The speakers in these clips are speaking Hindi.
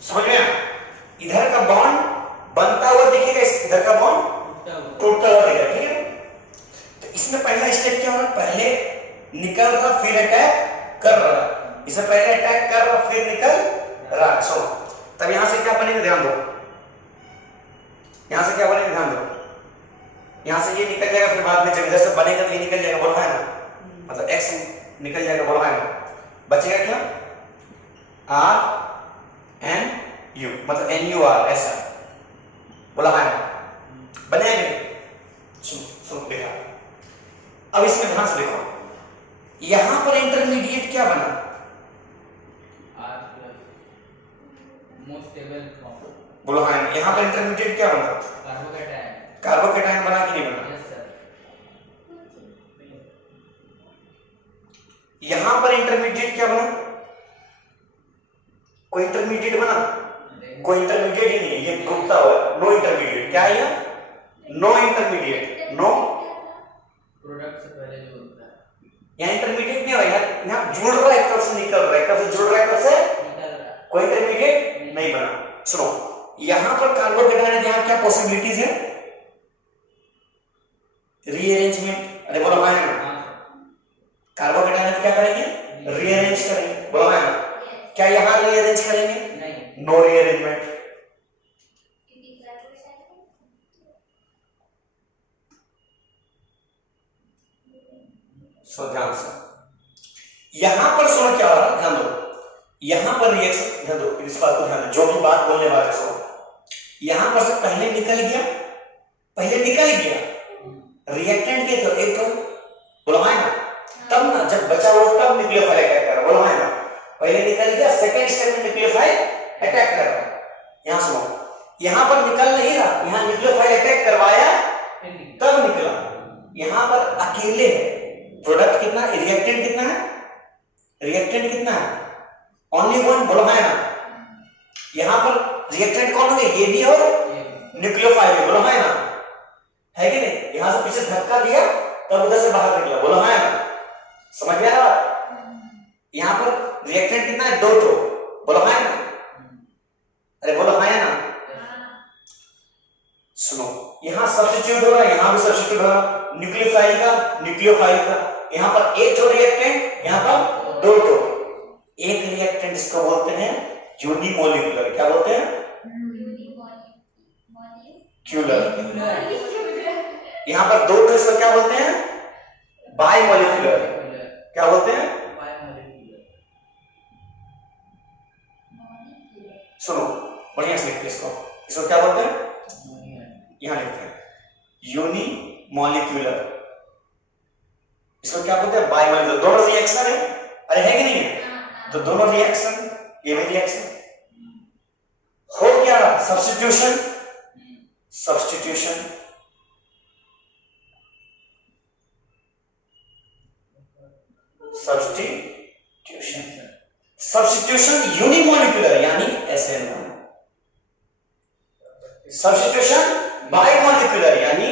समझ में आया? इधर का बॉन्ड बनता हुआ दिखेगा, इधर का बॉन्ड टूटता हुआ दिखेगा, ठीक है। तो इसमें पहला स्टेप क्या हो रहा है, पहले निकल रहा फिर अटैक कर रहा, इसे पहले अटैक कर रहा फिर निकल रहा। सो तब यहां से क्या बनेगा, ध्यान दो, यहां से क्या बनेगा, ध्यान दो, यहां से ये निकल जाएगा, फिर बाद में जब इधर से बनेगा तो ये निकल जाएगा, बोला है ना, मतलब एक्स निकल जाएगा, बोला है ना, बचेगा क्या, आर एन यू, मतलब एन यू आर, ऐसा बोला है ना, बनेगा। सुनो सुनो देखा, अब इसमें ध्यान से देखो, यहां पर इंटरमीडिएट क्या बना, बोलो हाँ, यहां पर इंटरमीडिएट क्या बना, कार्बोकैटायन बना कि नहीं बना? यहां पर इंटरमीडिएट क्या बना, कोई इंटरमीडिएट बना, कोई इंटरमीडिएट ही नहीं, ये घूमता हुआ नो इंटरमीडिएट, क्या है ये, नो इंटरमीडिएट, नो प्रोडक्ट से पहले जो होता है, यहाँ इंटरमीडिएट नहीं हो रहा, यहाँ जुड़ रहा है, एक तरफ से निकल रहा है, एक तरफ से जुड़ रहा है, एक तरफ से निकल रहा, कोई इंटरमीडिएट नहीं बना। सुनो, यहां पर कार्बोकैटायन, यहाँ क्या पॉसिबिलिटीज है, रीअरेंजमेंट, अरे बोलो हाँ ना, कार्बोकैटायन क्या करेंगे, रीअरेंज करेंगे, बोलो हाँ ना, क्या यहां रीअरेंज करेंगे, नहीं, नो रीअरेंजमेंट। सो ध्यान से यहां पर सुनो क्या हो रहा है, ध्यान दो, यहां पर रिएक्शन, ध्यान दो, इस बात को ध्यान दो, जो भी बात बोलने वाले सो यहां पर से पहले निकल गया, पहले निकल गया रिएक्टेंट के तो एक तो बोलो है ना, तब ना जब बचा वो तब न्यूक्लियोफाइल अटैक कर रहा, बोलो है ना, पहले निकल गया, सेकंड स्टेप में न्यूक्लियोफाइल अटैक कर रहा। यहां सुनो, यहां पर निकल नहीं रहा, यहां न्यूक्लियोफाइल अटैक करवाया तब निकला, यहां पर अकेले है, प्रोडक्ट कितना, रिएक्टेंट कितना है, रिएक्टेंट कितना है, ओनली वन, बोलो है ना, यहां पर रिएक्टेंट कौन होंगे, ये भी और न्यूक्लियोफाइल भी, बोलो है ना, है कि नहीं, यहां से पीछे धक्का दिया तब उधर से बाहर निकला, बोलो है ना, समझ में आ रहा, यहां पर रिएक्टेंट कितना है, दो तो, बोलो है ना, अरे बोलो है ना, सुनो, यहां सब्स्टिट्यूट हो रहा है, यहां भी सब्स्टिट्यूट हो रहा है, न्यूक्लियोफाइल का न्यूक्लियोफाइल का, यहां पर एक तो रिएक्टेंट, यहां पर दो तो, एक रिएक्टेंट इसको बोलते हैं यूनिमोलिकुलर, क्या बोलते हैं, क्यूलर, यहां पर दो तो इसको क्या बोलते हैं, बाइमोलिकुलर, क्या बोलते हैं, सुनो बढ़िया से लिखते इसको, इसको क्या बोलते हैं, यहां लिखते हैं यूनिमोलिकुलर, इसको क्या बोलते हैं, बाइमोलिकुलर, दोनों रिएक्शन है, अरे है कि नहीं है, तो दोनों रिएक्शन, ये भी रिएक्शन हो क्या रहा, substitution, substitution, substitution, substitution unimolecular यानी SN1, सब्स्टिट्यूशन बाइमोलिकुलर यानी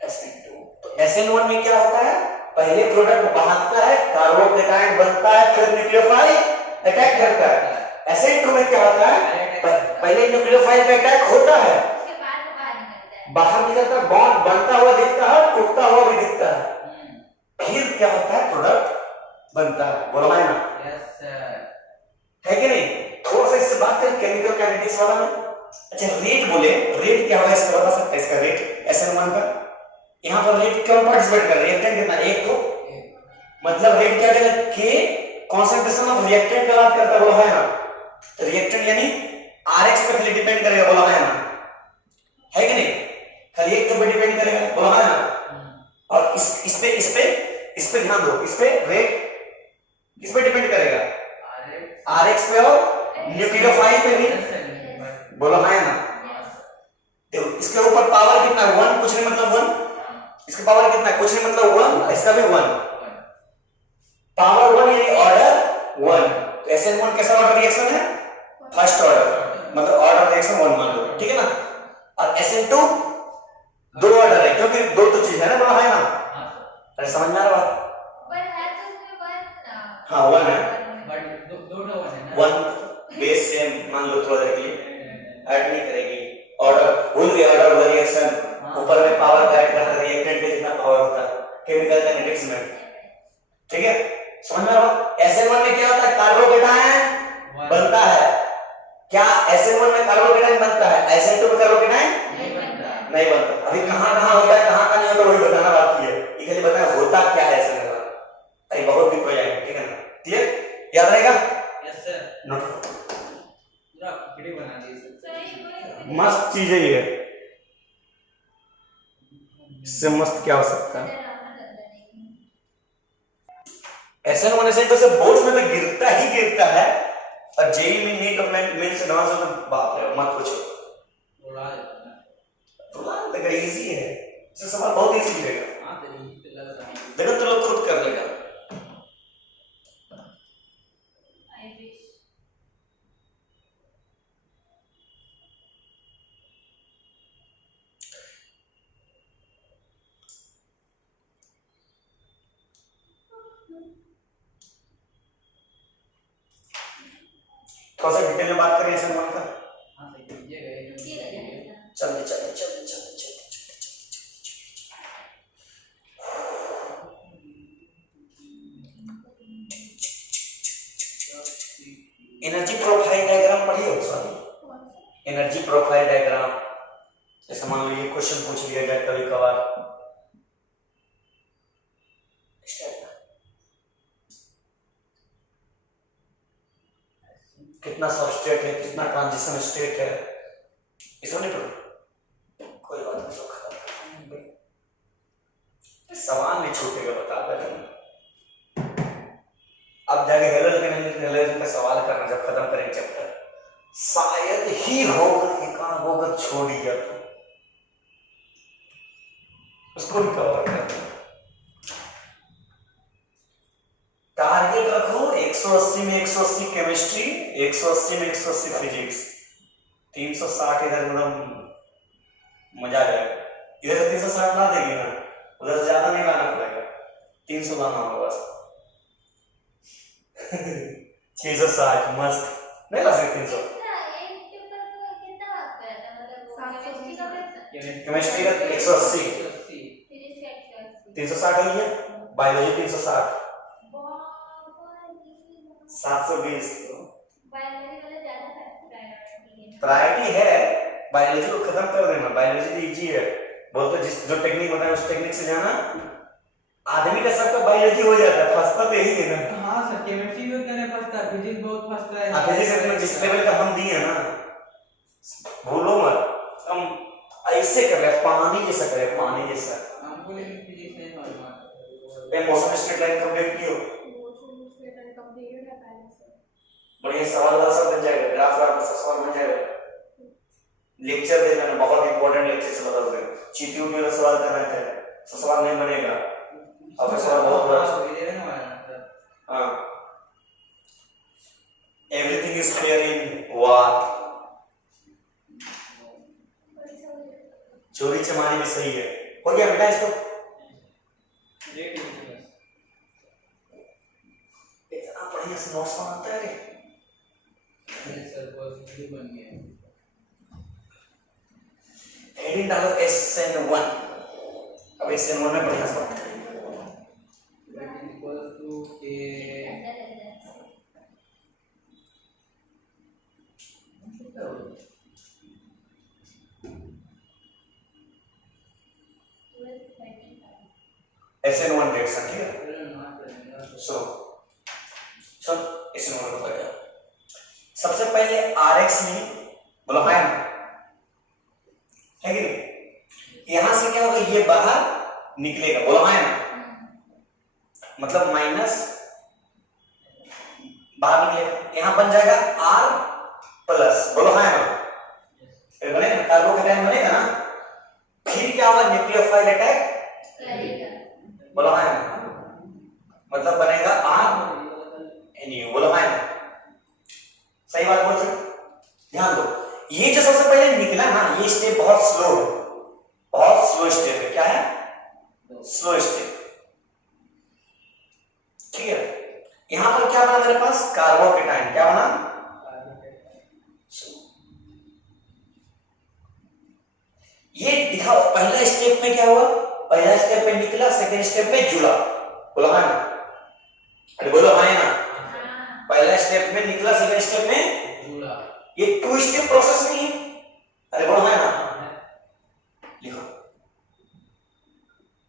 SN2। तो SN1 में क्या होता है, पहले प्रोडक्ट बाहरता है, कार्बोकैटायन बनता है, फिर न्यूक्लियोफाइल अटैक करता है। SN2 में क्या होता है, पहले न्यूक्लियोफाइल का अटैक होता है, बाहर निकलता है, बॉन्ड बनता हुआ दिखता है, टूटता हुआ भी दिखता है, फिर क्या होता है, प्रोडक्ट बनता है, बोलो है ना, है कि नहीं। थोड़ा सा इससे बात करें केमिकल काइनेटिक्स वाला में, अच्छा रेट बोले, रेट क्या होगा इसका बता सकते हैं, इसका रेट SN1 का, यहाँ पर रेट क्यों पार्टिसिपेट कर, रिएक्टेंट कितना, एक तो, मतलब रेट क्या करेगा, के कॉन्सेंट्रेशन ऑफ रिएक्टेंट का बात करता है, बोलो है ना, तो रिएक्टेंट यानी Rx पे खाली डिपेंड करेगा, बोलो है ना, है कि नहीं, खाली एक पे डिपेंड करेगा, बोलो है ना, और इस पे ध्यान दो, इस पे रेट किस पे डिपेंड करेगा, Rx पे और न्यूक्लियोफाइल पे भी, बोलो है ना, देखो इसके ऊपर पावर कितना है, 1, कुछ नहीं मतलब 1, इसका पावर कितना है, कुछ नहीं मतलब 1, इसका भी 1, पावर 1 यानी ऑर्डर 1, तो SN1 कैसा ऑर्डर रिएक्शन है, फर्स्ट ऑर्डर, मतलब ऑर्डर रिएक्शन 1 मान लो, ठीक है ना, और SN2 दो ऑर्डर है, क्योंकि दो तो चीज है ना, बोला है ना, अरे समझ में आ रहा है, हाँ 1 है, 1 बेस सेम मान SN1 में क्या होता है, कार्बोकेटायन बनता है। क्या SN1 में कार्बोकेटायन बनता है, SN2 में कार्बोकेटायन नहीं बनता। नहीं बनता। अभी कहां कहां होता है, कहां कहां नहीं होता, वही बताना बाकी है। ये खाली बताया होता क्या है SN1। अरे बहुत डीप हो जाएगा, ठीक है ना, क्लियर, याद रहेगा। Yes sir. नोट, पूरा खिचड़ी बना दी सर। मस्त चीज है ये, इससे मस्त क्या हो सकता है। SN1 SN2 से बोर्ड्स में तो गिरता ही गिरता है, और जेई में नीट और मेंस एडवांस में तो बाप रे मत पूछो, उड़ा देता है। तो लगा इजी है, इससे सवाल बहुत इजी मिलेगा। हाँ तो ये लग रहा है। देखो तो लोग खुद कर लेगा। थोड़ा सा डिटेल में बात करें SN1 का। हाँ सही कीजिएगा ये जो चलिए चलिए चलिए चलिए चलिए। एनर्जी प्रोफाइल डायग्राम पढ़ी हो सॉरी, एनर्जी प्रोफाइल डायग्राम। जैसे मान लो ये क्वेश्चन पूछ लिया जाए कभी कभार, कितना सबस्ट्रेट है, कितना ट्रांजिशन स्टेट है, इसको नहीं पढ़ो, कोई बात नहीं, सब खत्म, सवाल नहीं छूटेगा, बता दे रहे हैं। अब जाके हेलोजन का सवाल करना जब खत्म करेंगे चैप्टर, शायद ही होगा एक आध होगा छोड़ ही गया तो उसको भी कवर कर। टारगेट रखो 180 में 180 केमिस्ट्री, 180 में 180 फिजिक्स, 360 इधर मतलब मजा आ जाएगा। इधर से 360 ला देगी ना, उधर से ज्यादा नहीं लाना पड़ेगा, 300 लाना होगा बस। 660 मस्त, नहीं ला सकते 300। केमिस्ट्री का 180, 360 हो गया, बायोलॉजी 360, 720। प्रायोरिटी है, बायोलॉजी को खत्म कर देना, बायोलॉजी इजी है, बोलते जिस जो टेक्निक बताए उस टेक्निक से जाना, आदमी का सबका बायोलॉजी हो जाता है, फंसता तो यही है ना। हाँ सर केमिस्ट्री भी उतना नहीं फंसता, फिजिक्स बहुत फंसता है। फिजिक्स में जिस लेवल का हम दिए ना, भूलो मत, हम ऐसे कर रहे पानी जैसा करे, पानी जैसा। हमको लेकिन फिजिक्स नहीं मालूम मैं मोशन स्ट्रेट लाइन कंप्लीट कियो, बढ़िया सवाल वाला सब बन जाएगा, ग्राफ वाला सब सवाल बन जाएगा। लेक्चर देना है, बहुत इंपॉर्टेंट लेक्चर से बता दो, चीटी वाला सवाल करना है, सब सवाल नहीं बनेगा, अब सवाल बहुत बड़ा। हाँ, everything is clear in what, चोरी चमारी भी सही है, हो गया बेटा इसको। इतना बढ़िया से नोट्स बनाता है रे, सर बहुत बन गया। हेडिंग डालो SN1, अब SN1 में बढ़िया से बात करेंगे। इक्वल्स टू के SN1 रिएक्शन, ठीक है। सो SN1 को पढ़ जाओ। सबसे पहले RX में बोलो है ना, है कि नहीं, यहां से क्या होगा, ये बाहर निकलेगा, बोलो है ना, मतलब माइनस बाहर निकलेगा, यहां बन जाएगा R प्लस, बोलो है ना, फिर बनेगा कार्बोकेटायन बनेगा ना, फिर क्या होगा, न्यूक्लियोफाइल अटैक करेगा, बोलो है ना, मतलब बनेगा R NU, बोलो है ना, सही बात बोल रहे, ध्यान दो। ये जो सबसे पहले निकला ना, ये स्टेप बहुत स्लो है, बहुत स्लो स्टेप है, क्या है, स्लो स्टेप, ठीक है। यहां पर क्या बना मेरे पास, कार्बोकेटायन, क्या बना, ये दिखाओ पहला स्टेप में क्या हुआ, पहला स्टेप में निकला, सेकंड स्टेप में जुड़ा, बोलो हाँ ना, अरे बोलो हाँ ना, स्टेप प्रोसेस नहीं है? अरे बोलो है ना, लिखो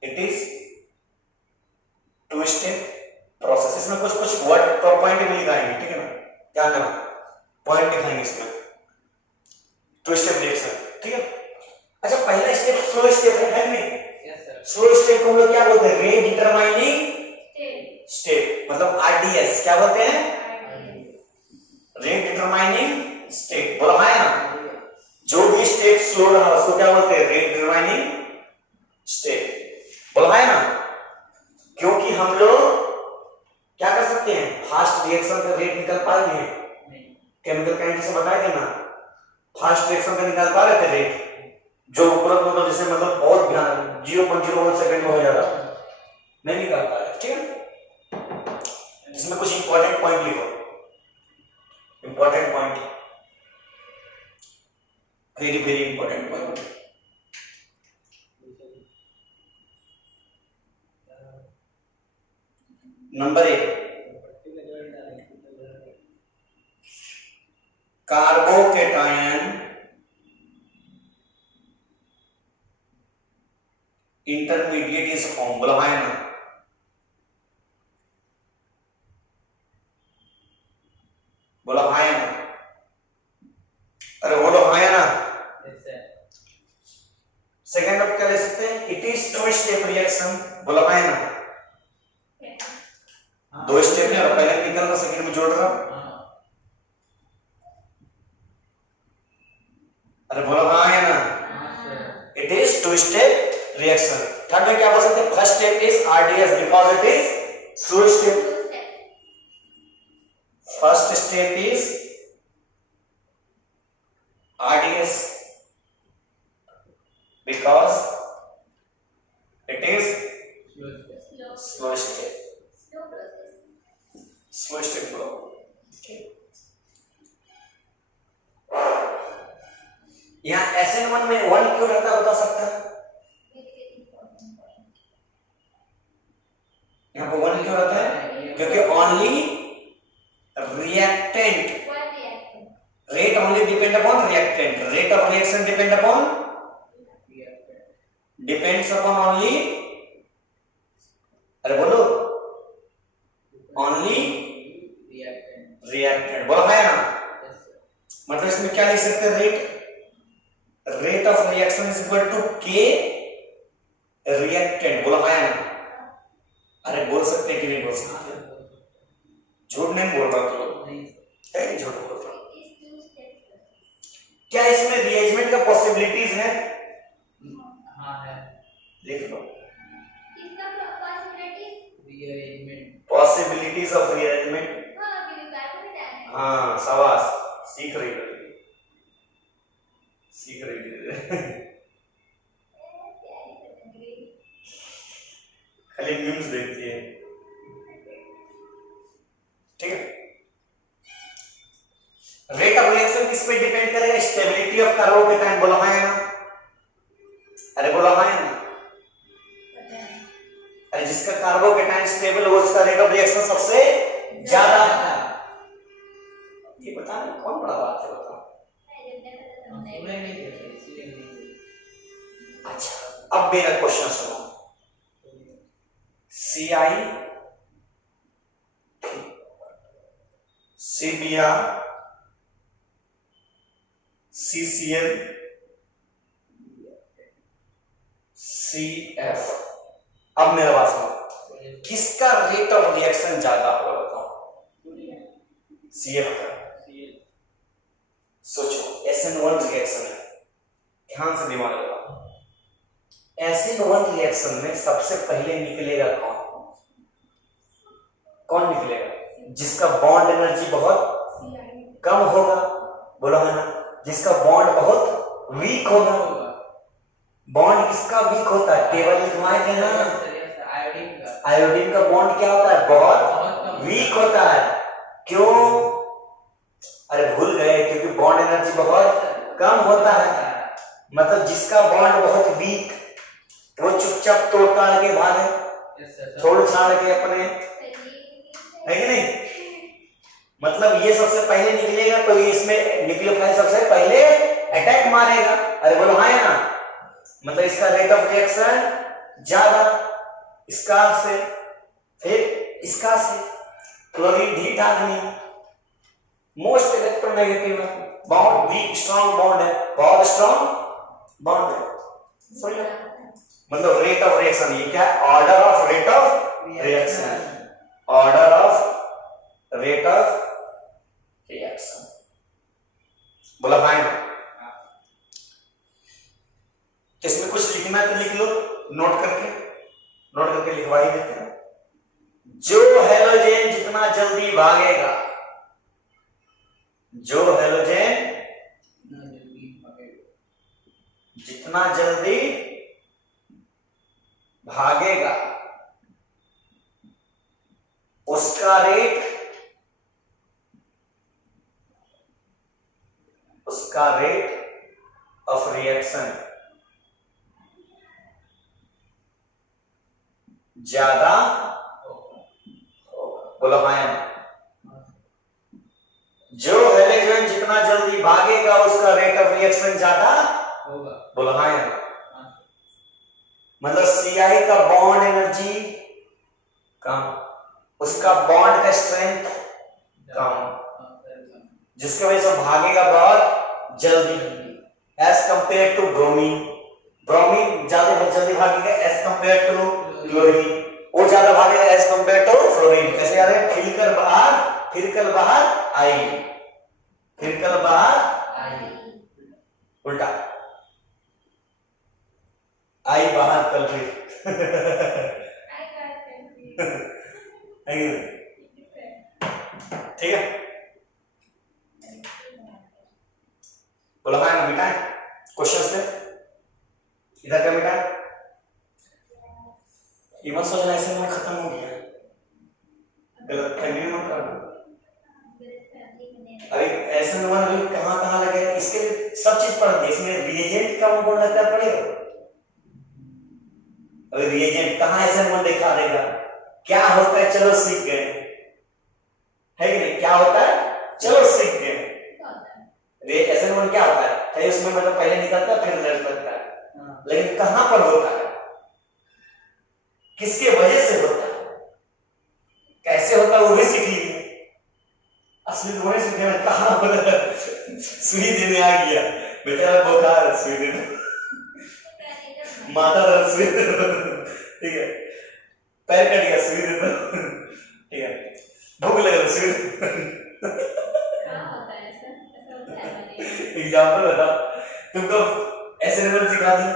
it is two step process. इसमें कुछ कुछ वर्ड पॉइंट भी लिखाएंगे, ठीक है ना, क्या करना पॉइंट लिखाएंगे इसमें, टू स्टेप रिएक्शन, ठीक है। अच्छा पहला स्टेप स्लो स्टेप है नहीं? Yes sir. स्लो स्टेप को हम लोग क्या बोलते हैं? रेट डिटरमाइनिंग स्टेप, मतलब आरडीएस क्या बोलते हैं? Rate determining step. बोला है ना, जो भी स्टेप स्लो रहा उसको क्या बोलते हैं? Rate determining step. बोला है ना, क्योंकि हम लोग क्या कर सकते हैं? फास्ट रिएक्शन का रेट निकाल पाएंगे? केमिकल काइनेटिक्स से बताया था ना, फास्ट रिएक्शन का निकाल पा रहे थे रेट, जो तुरंत मतलब जैसे मतलब बहुत ध्यान 0.01 सेकंड में हो जाता, नहीं निकाल पा रहे, ठीक है। इसमें कुछ इंपॉर्टेंट पॉइंट लिखो, important point, very very important point. Number 1, carbocation intermediate is form. बोला है ना, बोला है ना, अरे बोलो है ना। सेकेंड आप क्या ले सकते हैं? It is two step reaction. बोला है ना, दो स्टेप नहीं, पहले निकल रहा सेकंड में जोड़ रहा। अरे बोला हाँ है ना, it is two step reaction. Third में क्या बोल सकते हैं? First step is RDS because it is slow step. First step is RDS because it is slow step. Slow step बोलो। यहाँ SN1 में 1 क्यों रहता है बता सकता है? यहाँ पर 1 क्यों रहता है? क्योंकि only reactant, rate only depend upon reactant, rate of reaction depend upon, depends upon only, अरे बोलो ओनली रिएक्टेंट। बोला है ना, मतलब इसमें क्या लिख सकते हैं? Rate of reaction is equal to K reactant. बोला है ना, अरे बोल सकते कि नहीं बोल सकते? झूठ नहीं बोल रहा तो झूठ बोल रहा। क्या इसमें रिएरेंजमेंट का पॉसिबिलिटीज है? हाँ है, लिख लो पॉसिबिलिटी पॉसिबिलिटीज ऑफ रिएरेंजमेंट। हाँ शाबाश, सीख रही है, सीख रही है। खाली मीम्स देखती है, ठीक है। रेट ऑफ रिएक्शन किस पे डिपेंड करेगा? Stability of carbocation. बोला है ना, अरे बोला है ना, अरे जिसका कार्बोकेटायन स्टेबल हो उसका रेट ऑफ रिएक्शन सबसे ज्यादा। ये बताना कौन बड़ा बात है, बताओ। अच्छा अब मेरा क्वेश्चन सुनो, CI CBr CCl CF। अब मेरा बात सुनो, किसका रेट ऑफ रिएक्शन ज्यादा होगा बताओ? CF का। सोचो SN1 रिएक्शन है, ध्यान से दिमाग लगाओ। SN1 रिएक्शन में सबसे पहले निकलेगा कौन? कौन निकलेगा? जिसका बॉन्ड एनर्जी बहुत कम होगा। बोलो है ना, जिसका बॉन्ड बहुत वीक होगा। बॉन्ड किसका वीक होता है? टेबल लिखवाए थे ना, आयोडीन का बॉन्ड क्या होता है? बहुत वीक होता है। क्यों? अरे भूल गए, क्योंकि बॉन्ड एनर्जी बहुत कम होता है। मतलब जिसका बॉन्ड बहुत वीक, वो चुपचाप तोड़ता के भागे, छोड़ छाड़ के अपने, है कि नहीं? मतलब ये सबसे पहले निकलेगा तो ये इसमें न्यूक्लियोफाइल सबसे पहले अटैक मारेगा। अरे बोलो हाँ या ना? मतलब इसका रेट ऑफ रिएक्शन ज्यादा इसका से, फिर इसका से। क्लोरीन ढीठ आदमी, most electronegative bond, weak strong bond है, बहुत स्ट्रॉन्ग बॉन्ड है। समझ लो? मतलब रेट ऑफ रिएक्शन, ये क्या है? Order of rate of reaction, order of rate of reaction. बोला फाइन? तो इसमें कुछ लिखना है तो लिख लो, नोट करके लिखवा ही देते हैं। जो हेलोजेन जितना जल्दी भागेगा, जो हेलोजेन जितना जल्दी भागेगा उसका रेट ऑफ रिएक्शन ज्यादा होगा। बोलो हाँ। जो हेलोजन जितना जल्दी भागेगा उसका रेट ऑफ रिएक्शन ज्यादा होगा। बोलो हाँ। मतलब सीआई का बॉन्ड एनर्जी कम, उसका बॉन्ड का स्ट्रेंथ कम, जिसकी वजह से भागेगा बहुत जल्दी as compare to bromine. Bromine ज्यादा जल्दी भागेगा एज कंपेयर टू क्लोरीन, वो ज्यादा भागेगा एज कंपेयर टू फ्लोरीन। कैसे याद है? फिर कल बाहर आई, फिर कल बाहर आई, उल्टा आई बाहर कल फिर ठीक है? बोला हाँ ना? मिटाए क्वेश्चन से, इधर क्या मिटाए? इवन सोचना ऐसे में खत्म हो गया, गलत फहमी मत करना। अभी ऐसे में अभी कहाँ लगे, इसके सब चीज पढ़ दी। इसमें रिएजेंट का वो लगता है पड़ेगा। अभी रिएजेंट कहाँ ऐसे में दिखा देगा, क्या होता है? चलो सीख गए, है कि नहीं? क्या होता है? चलो सीख गए। एसएन1 क्या होता है? कहीं उसमें मतलब पहले निकलता है फिर रिजल्ट लगता है, लेकिन कहां पर होता है, किसके वजह से होता है, कैसे होता है, वो भी सीख लीजिए। असली वो नहीं सीखे, कहां होता है? सुई देने आ गया बेचारा, बुखार सुई दे दो, माथा दर्द सुई दे दो, ठीक है? पैर कट गया सुई दे दो, ठीक है? भूख लग रही सुई दे दो। एग्जाम्पल बता, तुमको एसएन1 सिखा दी,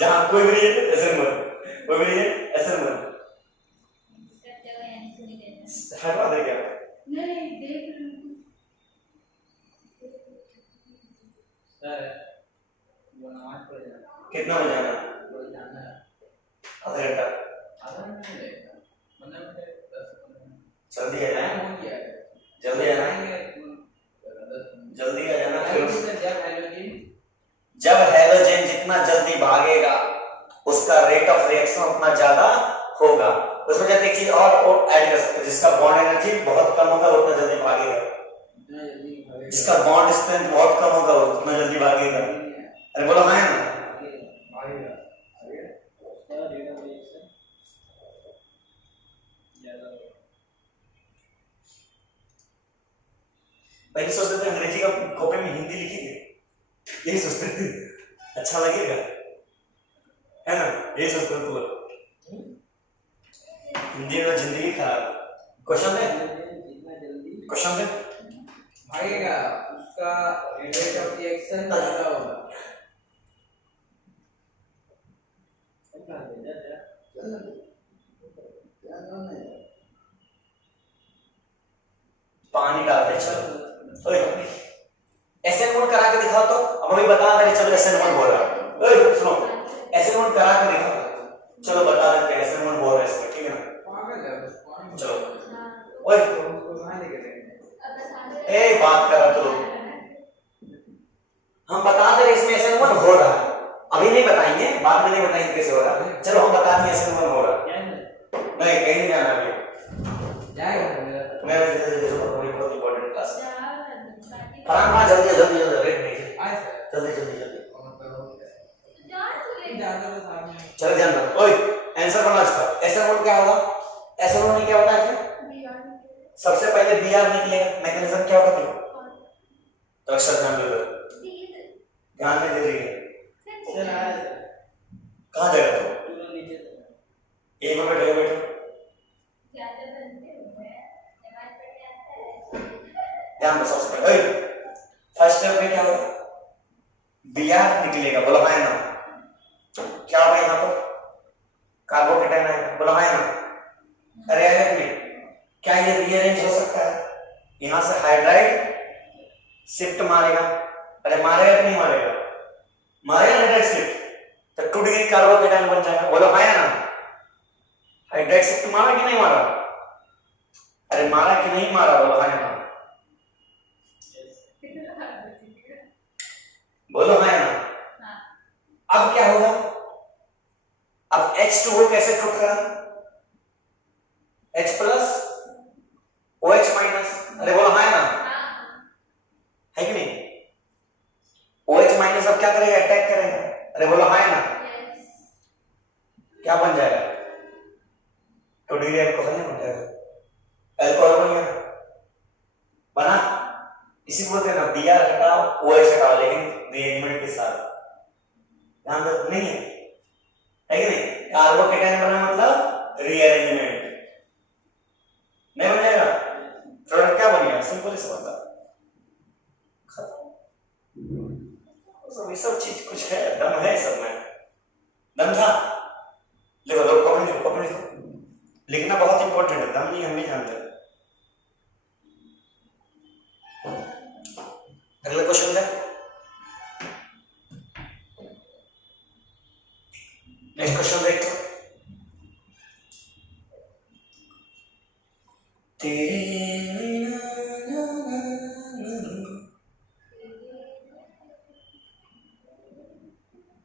जहां कोई भी नहीं है एसएन1, कोई भी नहीं है एसएन1, हटवा दे क्या? नहीं देख सर वो 8 बजे कितना बजे जाना? आधा घंटा, मतलब 10 जल्दी आ जाना, हो गया, जल्दी आ जाना, जल्दी आ जाना। जब हेलोजन जितना जल्दी भागेगा उसका रेट ऑफ रिएक्शन उतना ज्यादा होगा। उसमें जब एक चीज और ऐड कर सकते हैं, जिसका बॉन्ड एनर्जी बहुत कम होगा उतना जल्दी भागेगा, जिसका बॉन्ड स्ट्रेंथ बहुत कम होगा उतना जल्दी भागेगा। अरे बोलो हाँ ना? पहले सोचते थे अंग्रेजी का कॉपी में हिंदी लिखेंगे, यही सोचते थे अच्छा लगेगा, है ना? यही सोचते थे लोग। हिंदी में जिंदगी खराब। क्वेश्चन दे भागेगा उसका रेट ऑफ रिएक्शन ज्यादा होगा। पानी डालते चलो, एसएन1 करा के दिखाओ तो। अब अभी बता रहे चलो एसएन1 बोल रहा है, सुनो एसएन1 करा के दिखाओ, चलो बता देते हैं एसएन1 बोल रहा है इसमें, ठीक है ना? चलो ओए ए बात करा तो हम बता दे इसमें एसएन1 हो रहा है, अभी नहीं बताएंगे, बाद में नहीं बताएंगे कैसे हो रहा है। चलो हम बता दें एसएन1 हो रहा है। नहीं कहीं नहीं जाना अभी, जाएगा मैं बहुत इंपॉर्टेंट क्लास चलो ध्यान दो, ओए आंसर करना इसका। SN1 क्या होगा? SN1 में क्या होता है? सबसे पहले Br निकलेगा। मैकेनिज्म क्या होगा? तो अक्षर ध्यान दो, ध्यान में दे दीजिए। सर आ रहा है कहाँ जाएगा तो? पूरा नीचे से एक मिनट बैठो बैठो, ध्यान दो। सबसे पहले फर्स्ट स्टेप में क्या होगा? Br निकलेगा, बोला है ना? क्या होगा यहाँ पर? कार्बोकेटाइन आएगा, बोला है ना? अरे आएगा कि नहीं? क्या ये रीअरेंज हो सकता है? यहाँ से हाइड्राइड शिफ्ट मारेगा, अरे मारेगा कि नहीं मारेगा? मारेगा हाइड्राइड शिफ्ट, तो 2 डिग्री कार्बोकेटाइन बन जाएगा, बोलो है ना? हाइड्राइड शिफ्ट मारा कि नहीं मारा? अरे मारा कि नहीं मारा, बोलो है ना? बोलो है ना? अब क्या होगा? अब H2O कैसे टूट रहा? H प्लस OH माइनस, अरे बोलो है ना? है कि नहीं? OH माइनस अब क्या करेगा? अटैक करेगा, अरे बोलो है ना? क्या बन जाएगा? 2 डिग्री अल्कोहल नहीं बन जाएगा? अल्कोहल बन गया, बना। इसी को बोलते हैं ना, Br हटाओ OH हटाओ, लेकिन रिएरेंजमेंट के साथ। ध्यान दो, नहीं है कि नहीं? कार्बोकेटाइन बना मतलब रीअरेंजमेंट, नहीं बन जाएगा? प्रोडक्ट क्या बन गया? सिंपल सा बता, खत्म। ये सब चीज कुछ है, दम है सब में, दम था। लिखो लो, कॉपी लिखो, कॉपी लिखो। लिखना बहुत इंपॉर्टेंट है, दम नहीं हम नहीं जानते। अगला क्वेश्चन है, नेक्स्ट क्वेश्चन देखो।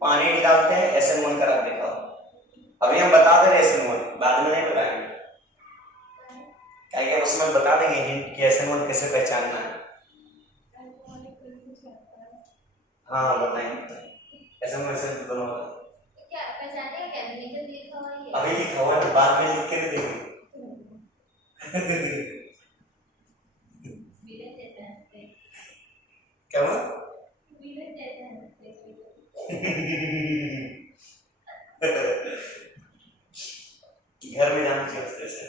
पानी निकालते हैं, SN1 करा दिखाओ। अभी हम बता दे रहे SN1, बाद में नहीं बताएंगे, क्या क्या उसमें बता देंगे हिंट कि SN1 कैसे पहचानना है। हाँ बताएंगे, SN1 से दोनों क्या पहचाने क्या जब लिखा हुआ है? अभी लिखा हुआ है, बाद में लिख के देंगे। विलेन देता है, क्या हुआ? विलेन देता है। घर में जाना चाहिए हंसते से।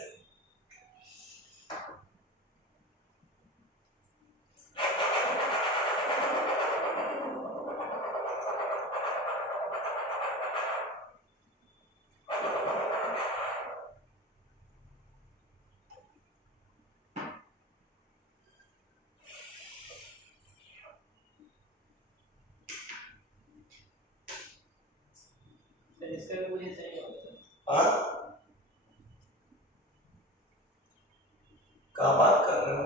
इसका भी मुझे सही होता हाँ, क्या बात कर रहे हो?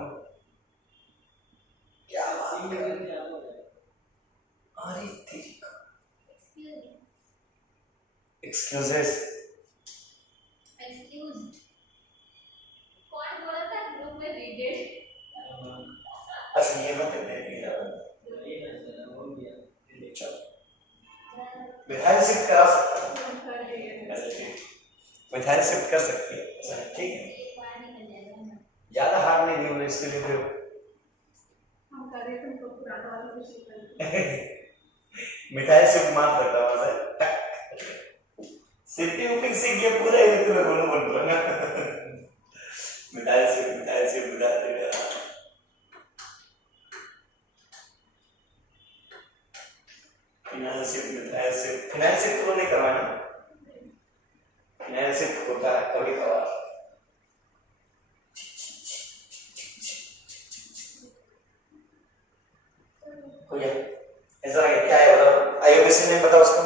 क्या बात कर रहे हो? अरे तेरी का एक्सक्यूजेस, एक्सक्यूज्ड कौन बोला था ग्रुप में रीडेड? अच्छा ये मत दे दिया। चलो मिथाइल शिफ्ट करा सकता है, मिथाइल शिफ्ट कर सकती है, अच्छा ठीक है। ज्यादा हार्ड नहीं दी, इसके लिए फिर हम कर रहे थे तो पुराना वाला कुछ नहीं मिठाई सिर्फ मार सकता वहां से सिटी ऊपिंग सीख गया पूरा, ये तुम्हें बोलूं बोल रहा ना। मिठाई सिर्फ बुला देगा। फिनाइल सिर्फ तो नहीं करवाना, फिनाइल सिर्फ होता है कभी कभार। हो गया ऐसा है, क्या है बताओ, आईयूबीसी ने बताओ उसका।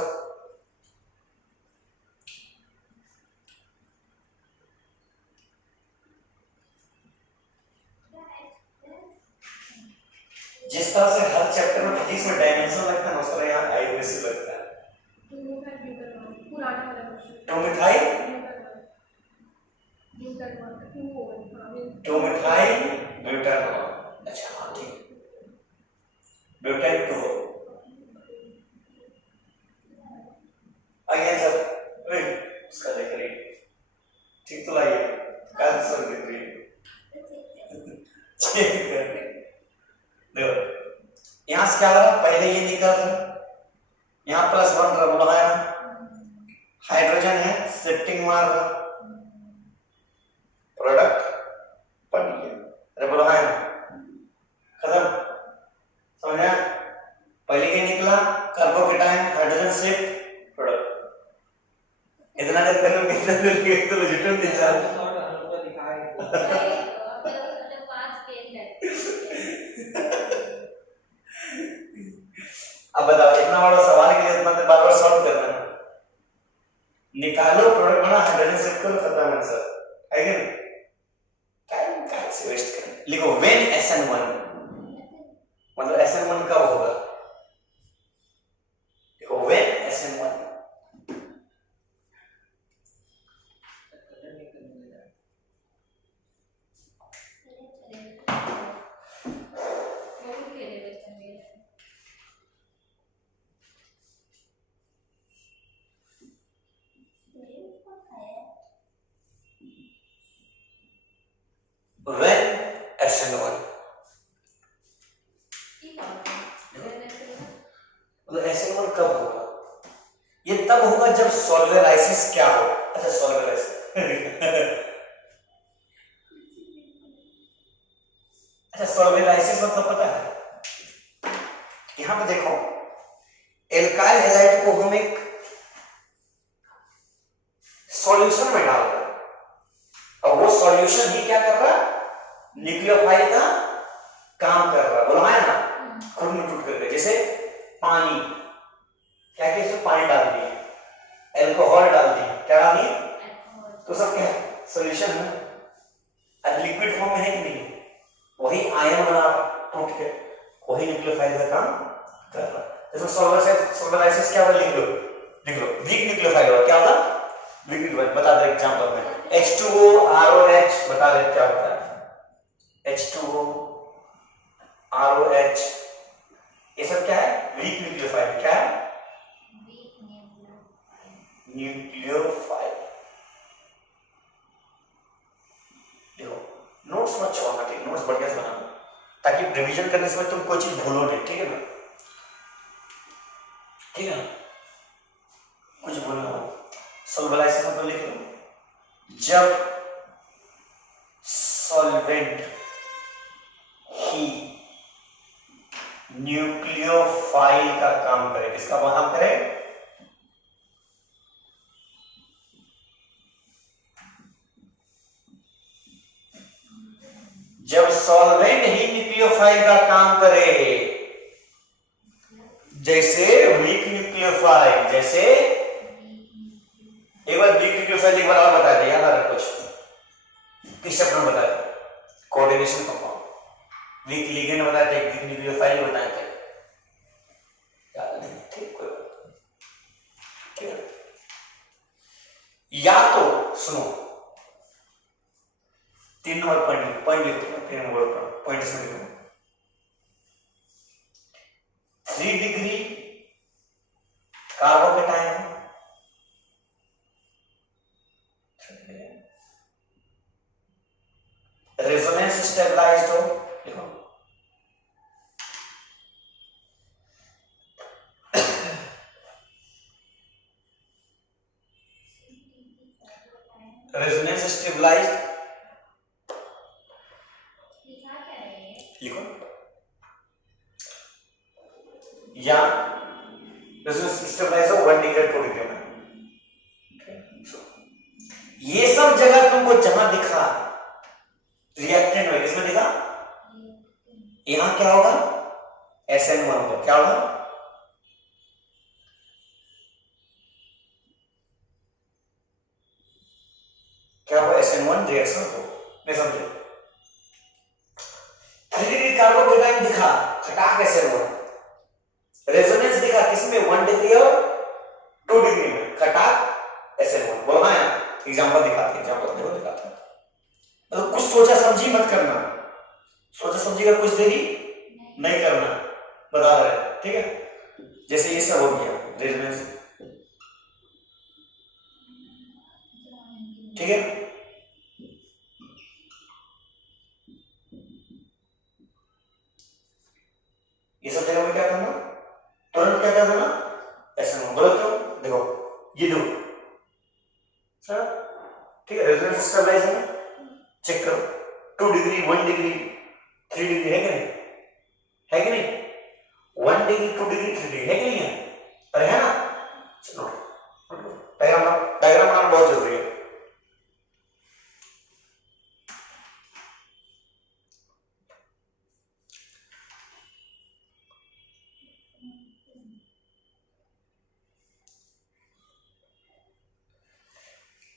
जिस तरह से हर चैप्टर में फिजिक्स में डायमेंशन लगता है ना, उस तरह यहाँ आईयूबीसी लगता है। पुराना वाला क्वेश्चन टू मिठाई टू मिठाई ब्यूटानॉल, अच्छा हाँ ठीक, ब्यूटेन 2 अगेन सर उसका देख रही ठीक तो लाइए काल सर देख रही देखो यहाँ से क्या रहा पहले ये निकल रहा यहाँ +1 रहा बोला है हाइड्रोजन है शिफ्टिंग मार रहा प्रोडक्ट पड़ गया अरे बोला है खत्म समझा पहले ये निकला कार्बोकेटायन हाइड्रोजन शिफ्ट प्रोडक्ट इतना जब कर लो कितना देर के तो रिटर्न दे जा अब बताओ इतना बड़ा सवाल के लिए मतलब बार-बार सॉल्व करना निकालो प्रोडक्ट बना हाइड्रोजन शिफ्ट करो खत्म आंसर है कि नहीं टाइम का से वेस्ट करें लिखो व्हेन SN1 मतलब SN1 कब होगा देखो व्हेन SN1 when SN1 मतलब SN1 कब होगा ये तब होगा जब सॉल्वेलाइसिस क्या हो अच्छा सॉल्वेलाइसिस मतलब पता है यहां पे देखो एल्काइल हैलाइड को हम एक सॉल्यूशन में डाल रहे हैं और वो सॉल्यूशन ही क्या कर रहा न्यूक्लियोफाइल का काम कर रहा बोला है ना खुद में टूट करके जैसे पानी क्या क्या इसमें पानी डाल दिए अल्कोहल डाल दिए क्या डाल दिए तो सब क्या सॉल्यूशन है अब लिक्विड फॉर्म में है कि नहीं वही आयन बना टूट के वही न्यूक्लियोफाइल का काम कर रहा जैसे सॉल्वेलाइसिस क्या होगा लिख लो वीक न्यूक्लियोफाइल होगा क्या होगा वीक न्यूक्लियोफाइल बता दे एग्जांपल में H2O ROH बता दे क्या होता है H2O ROH ये सब क्या है वीक न्यूक्लियोफाइल क्या है न्यूक्लियोफाइल देखो नोट्स मत छोड़ना ठीक नोट्स बढ़िया से बनाना ताकि रिवीजन करने से तुम कोई चीज भूलो नहीं ठीक है ना कुछ भूलना हो सॉल्वेलाइसिस मतलब लिख लो जब सॉल्वेंट ही न्यूक्लियोफाइल का काम करे किसका काम करे जब सॉल्वेंट ही न्यूक्लियोफाइल का काम करे जैसे वीक न्यूक्लियोफाइल जैसे एक बार वीक न्यूक्लियोफाइल एक बार और बता दे यार कुछ किस चैप्टर में बताया कोऑर्डिनेशन कंपाउंड वीक लिगेंड बताया था वीक न्यूक्लियोफाइल बताए थे याद नहीं ठीक कोई ठीक है या तो सुनो 3 नंबर पॉइंट लिखो 3 नंबर पॉइंट इसमें लिखो 3 डिग्री कार्बोकेटायन रेजोनेंस स्टेबलाइज्ड हो देखो रेजोनेंस स्टेबलाइज्ड लिखो या रेजोनेंस स्टेबलाइज्ड हो 1 डिग्री 2 डिग्री में ये सब जगह तुमको जहां दिखा रिएक्टेंट में किसमें दिखा यहां क्या होगा SN1 होगा क्या होगा क्या होगा SN1 रिएक्शन हो नहीं समझे 3 डिग्री कार्बोकेटायन दिखा खटाक SN1 रेजोनेंस दिखा किसमें 1 डिग्री और 2 डिग्री में खटाक SN1 बोलो हाँ एग्जांपल दिखाते एग्जांपल देखो दिखाते तो कुछ सोचा समझी मत करना सोचा समझी का कुछ देरी नहीं करना बता रहे ठीक है जैसे ये सब हो गया रेजोनेंस ठीक है। ये सब जगह में क्या करना, तुरंत क्या कर देना, SN1। बोलो क्यों? देखो ये दो सर, ठीक है, रेजोनेंस स्टेबलाइज है, चेक करो 2 डिग्री 1 डिग्री 3 डिग्री है कि नहीं, है कि नहीं, 1 डिग्री 2 डिग्री 3 डिग्री है कि नहीं है, अरे है ना। चलो डायग्राम बनाना बहुत जरूरी है।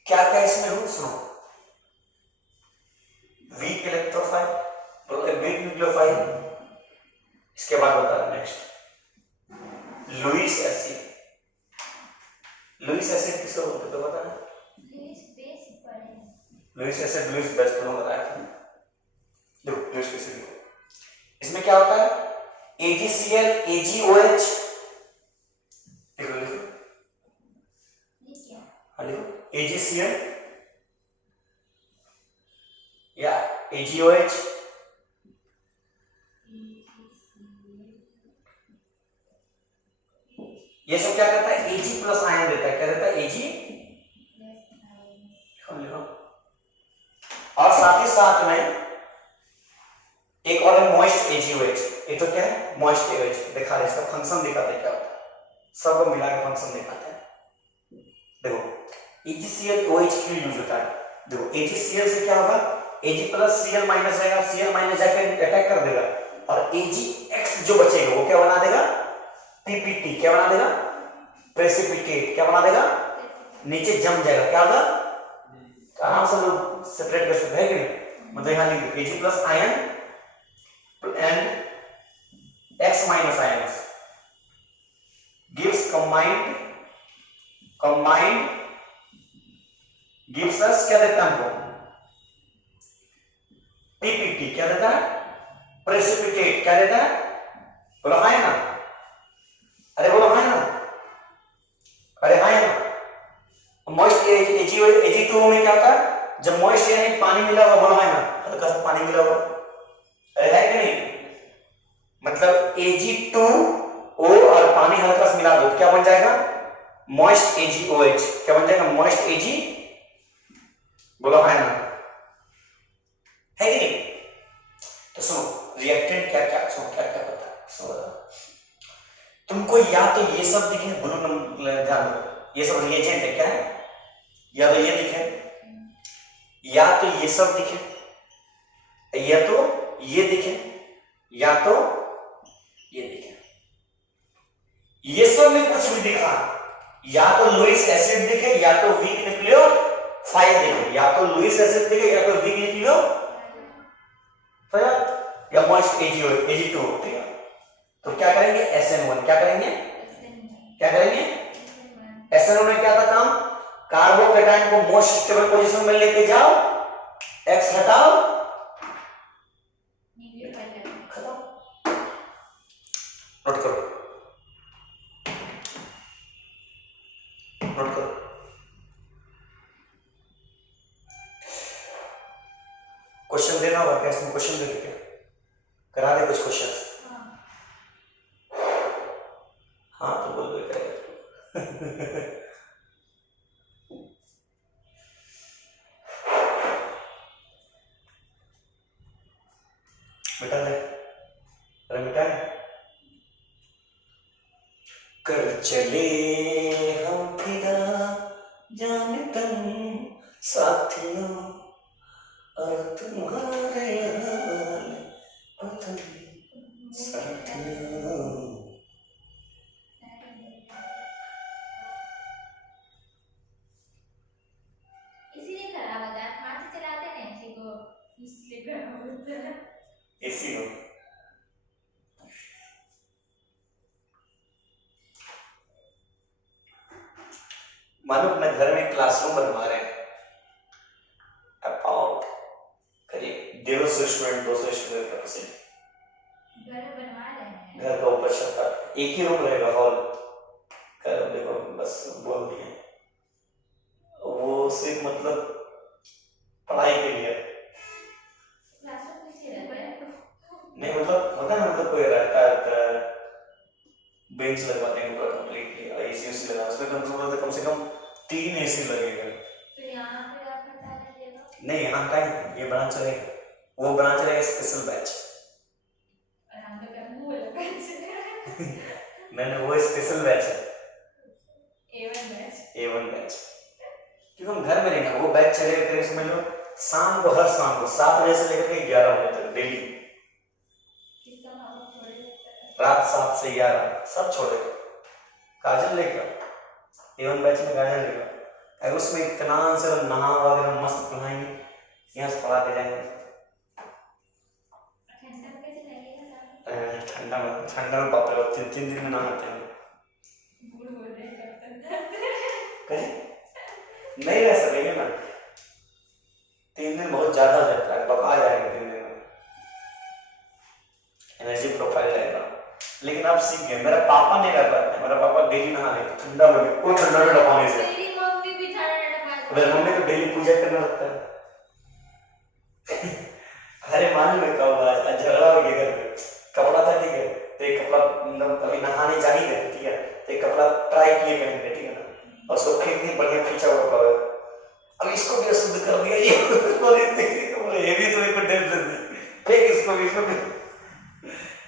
क्या क्या इसमें रूल सुनो, वीक इलेक्ट्रोफाइल, वीक न्यूक्लियोफाइल, इसके बाद बता रहा next Lewis acid. Lewis acid किसको बोलते तो पता है? लुईस बेस पढ़े। लुईस एसिड लुईस बेस दोनों बताया था। देखो लुईस एसिड इसमें क्या होता है, AgCl AgOH, लिखो लिखो, ये क्या? हाँ लिखो AgCl या AgOH, ये सब क्या करता है, Ag प्लस आयन देता है, क्या देता है, Ag, लिखो। और साथ ही साथ में एक और है मॉइस्ट AgOH, ये तो क्या है, मॉइस्ट AgOH, दिखा रहे, इसका फंक्शन दिखाते हैं क्या होता है, सब मिला के फंक्शन दिखाते हैं। देखो AgCl OH क्यों यूज होता है, देखो AgCl से क्या होगा, Ag प्लस Cl माइनस जाएगा, Cl माइनस जाकर अटैक कर देगा, और AgX जो बचेगा वो क्या बना देगा, PPT, क्या बना देगा, प्रेसिपिटेट, क्या बना देगा, नीचे जम जाएगा, क्या होगा, आराम से लोग सेपरेट कर सकते हैं कि नहीं, मतलब यहां लिख दो Ag plus ion and X minus ions gives combined gives us क्या देता है हमको, PPT, क्या देता है, प्रेसिपिटेट, क्या देता है, बोलो है ना, अरे बोलो है ना, अरे है ना। मॉइस्ट Ag2 में क्या होता है, जब मॉइस्ट यानी पानी मिला हुआ, बोलो है ना, हल्का सा पानी मिला हुआ, अरे है कि नहीं, मतलब Ag2O और पानी हल्का सा मिला दो, क्या बन जाएगा, मॉइस्ट AgOH, क्या बन जाएगा, मॉइस्ट Ag, बोलो है ना, है कि नहीं। तो सुनो रिएक्टेंट क्या क्या, सुनो क्या क्या होता है, सुनो तुमको या तो ये सब दिखे, ब्लू नंबर ध्यान दो, ये सब रिएजेंट है, क्या है, या तो ये दिखे, या तो ये सब दिखे, या तो ये दिखे, या तो ये दिखे, ये सब में कुछ भी दिखा, या तो लुईस एसिड दिखे, या तो वीक न्यूक्लियोफाइल दिखे, या तो लुईस एसिड दिखे, या तो वीक न्यूक्लियोफाइल, या मॉइस्ट Ag2, ठीक है। तो क्या करेंगे, SN1, क्या करेंगे, क्या करेंगे, SN1 में क्या था काम, कार्बोकेटाइन को मोस्ट स्टेबल पोजीशन में लेके जाओ, X हटाओ, खत्म, नोट करो, नोट करो। क्वेश्चन देना होगा क्या, इसमें क्वेश्चन दे क्या, करा दे कुछ क्वेश्चन, हाँ तो बोल दो करेगा मिटा दे, अरे मिटा है, कर चले हम फिदा जाने तन साथियों, और तुम्हारे हाल पता नहीं साथियों। इसीलिए खराब होता है, हाथ से चलाते हैं ऐसे को, इसलिए खराब होता है। इसी हो, मानो अपने घर में क्लासरूम बनवा रहे हैं, अबाउट करीब 150 स्टूडेंट 200 स्टूडेंट का से घर बनवा रहे हैं, घर का ऊपर छत पर एक ही रूम रहेगा, हॉल कर देखो बस बोल दिए, वो सिर्फ मतलब बेंच लगवा देंगे पूरा कंप्लीटली, एसी उसी लगा, उसमें कम से कम 3 एसी लगेगा। तो यहाँ पे आप बता दीजिएगा। नहीं यहाँ का ही, ये ब्रांच रहेगा, वो ब्रांच रहेगा स्पेशल बैच। और हम तो क्या मुंह लगा मैंने वो स्पेशल बैच है, A1 बैच। A1 बैच, क्योंकि हम घर में रहेंगे, वो बैच चलेगा करीब समझ लो शाम को, हर शाम को 7 बजे से लेकर के 11 बजे तक डेली, किसका मामा छोड़ देता है। रात 7 से 11 सब छोड़ेगा। काजल लेगा A1 बैच में, काजल लेगा, अगर उसमें इतना से नहा वगैरह मस्त पढ़ाएंगे, यहाँ से पढ़ा के जाएंगे। ठंडा में कैसे लगेगा साहब? ठंडा में बाप रे बाप 3 दिन में नहाते हैं। बूढ़ बोल रहे हैं कब तक। कहीं नहीं रह सकेंगे ना, 3 दिन बहुत ज्यादा जाता है, बका जाएंगे 3 दिन में, एनर्जी प्रोफाइल रहेगा। लेकिन आप सीख गए, मेरा पापा नहीं रह पाते, मेरा पापा डेली नहा लेते ठंडा में, कोई ठंडा में डपाने से। मेरी मम्मी भी ठंडा मेरी मम्मी तो डेली पूजा करना लगता है। अरे मान लो क्या हुआ, आज झगड़ा हो गया घर में, कपड़ा था ठीक है, तो एक कपड़ा अभी नहाने जा ही गए ठीक है, तो एक कपड़ा ट्राई किए पहन के ठीक है ना, और उसको फेंक दी, बढ़िया खींचा हुआ कपड़ा, अब इसको भी अशुद्ध कर दिया ये, बोले ये भी तुम्हें कोई टेंशन नहीं, फेंक इसको भी, इसको भी।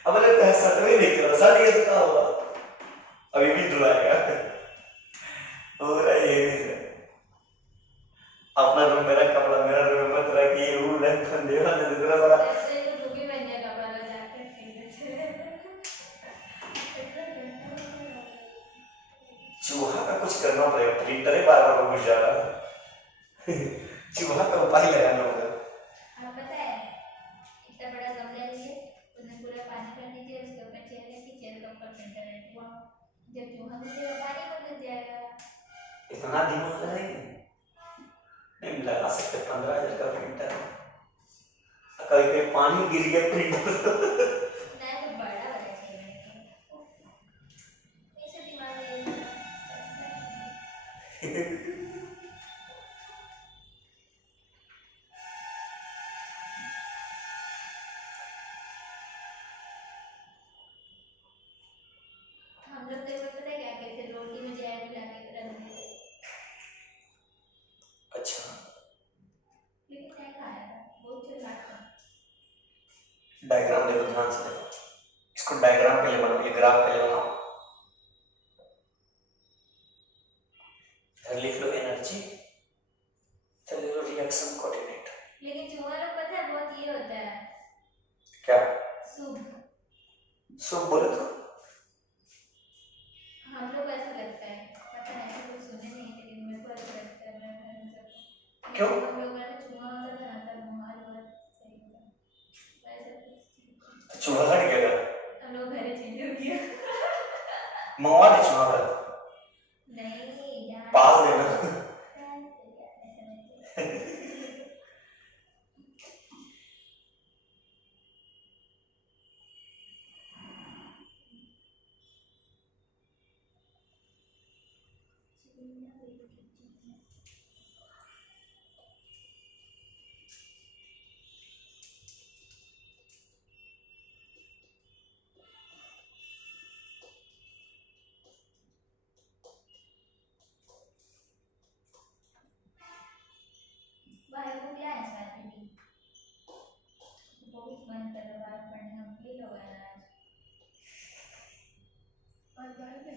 अब लगता है सट में नहीं करा, सट ये तो क्या हुआ, अभी भी धुलाएगा हो रहा है ये भी से। अपना रूम मेरा कपड़ा, मेरा रूम मत रखिए, वो रंग खंडे वाले दूसरा बड़ा ऐसे तो डूबी बन जाएगा कपड़ा जाके चूहा का कुछ करना पड़ेगा, प्रिंटर ही बार बार घुस जा रहा है। चूहा का उपाय लगाना होगा। आप पता है इतना बड़ा गमला लिए उसमें पूरा पानी कर दीजिए, उसके ऊपर चेयर रखिए, चेयर के ऊपर प्रिंटर रखिए, जब चूहा घुसेगा पानी में घुस जाएगा। इतना दिमाग लगाएंगे नहीं लगा सकते, 15,000 का प्रिंटर, कभी कभी पानी गिर गया प्रिंटर नहीं तो बड़ा वाला चाहिए ऐसे दिमाग में हम लोग तो एक बार पता है क्या कहते, रोटी में जहर मिला के रख देते, अच्छा लेकिन नहीं खाया था, बहुत चिल्लाता था। डायग्राम देखो ध्यान से देखो, इसको डायग्राम के लिए बनाओ, ये ग्राफ के लिए बनाओ, फिर लिख लो एनर्जी, फिर लिख लो रिएक्शन कोऑर्डिनेट। लेकिन चूहा लोग पता है बहुत ये होता है क्या शुभ, शुभ बोले तो हम लोग ऐसा लगता है, पता नहीं कुछ सुने नहीं, लेकिन मेरे को ऐसा लगता है, मैं क्यों? हम लोग का चूहा होता था ना तब हमारे बहुत सही होता ऐसा कुछ, चूहा हट गया, हम लोग घर चेंज हो गया। मंगवा दे चूहा का, नहीं यार पाल देना। ऐसा नहीं भाई को क्या है साथ में भी बहुत मन कर रहा है पढ़ने, हम फेल हो गए आज और भाई के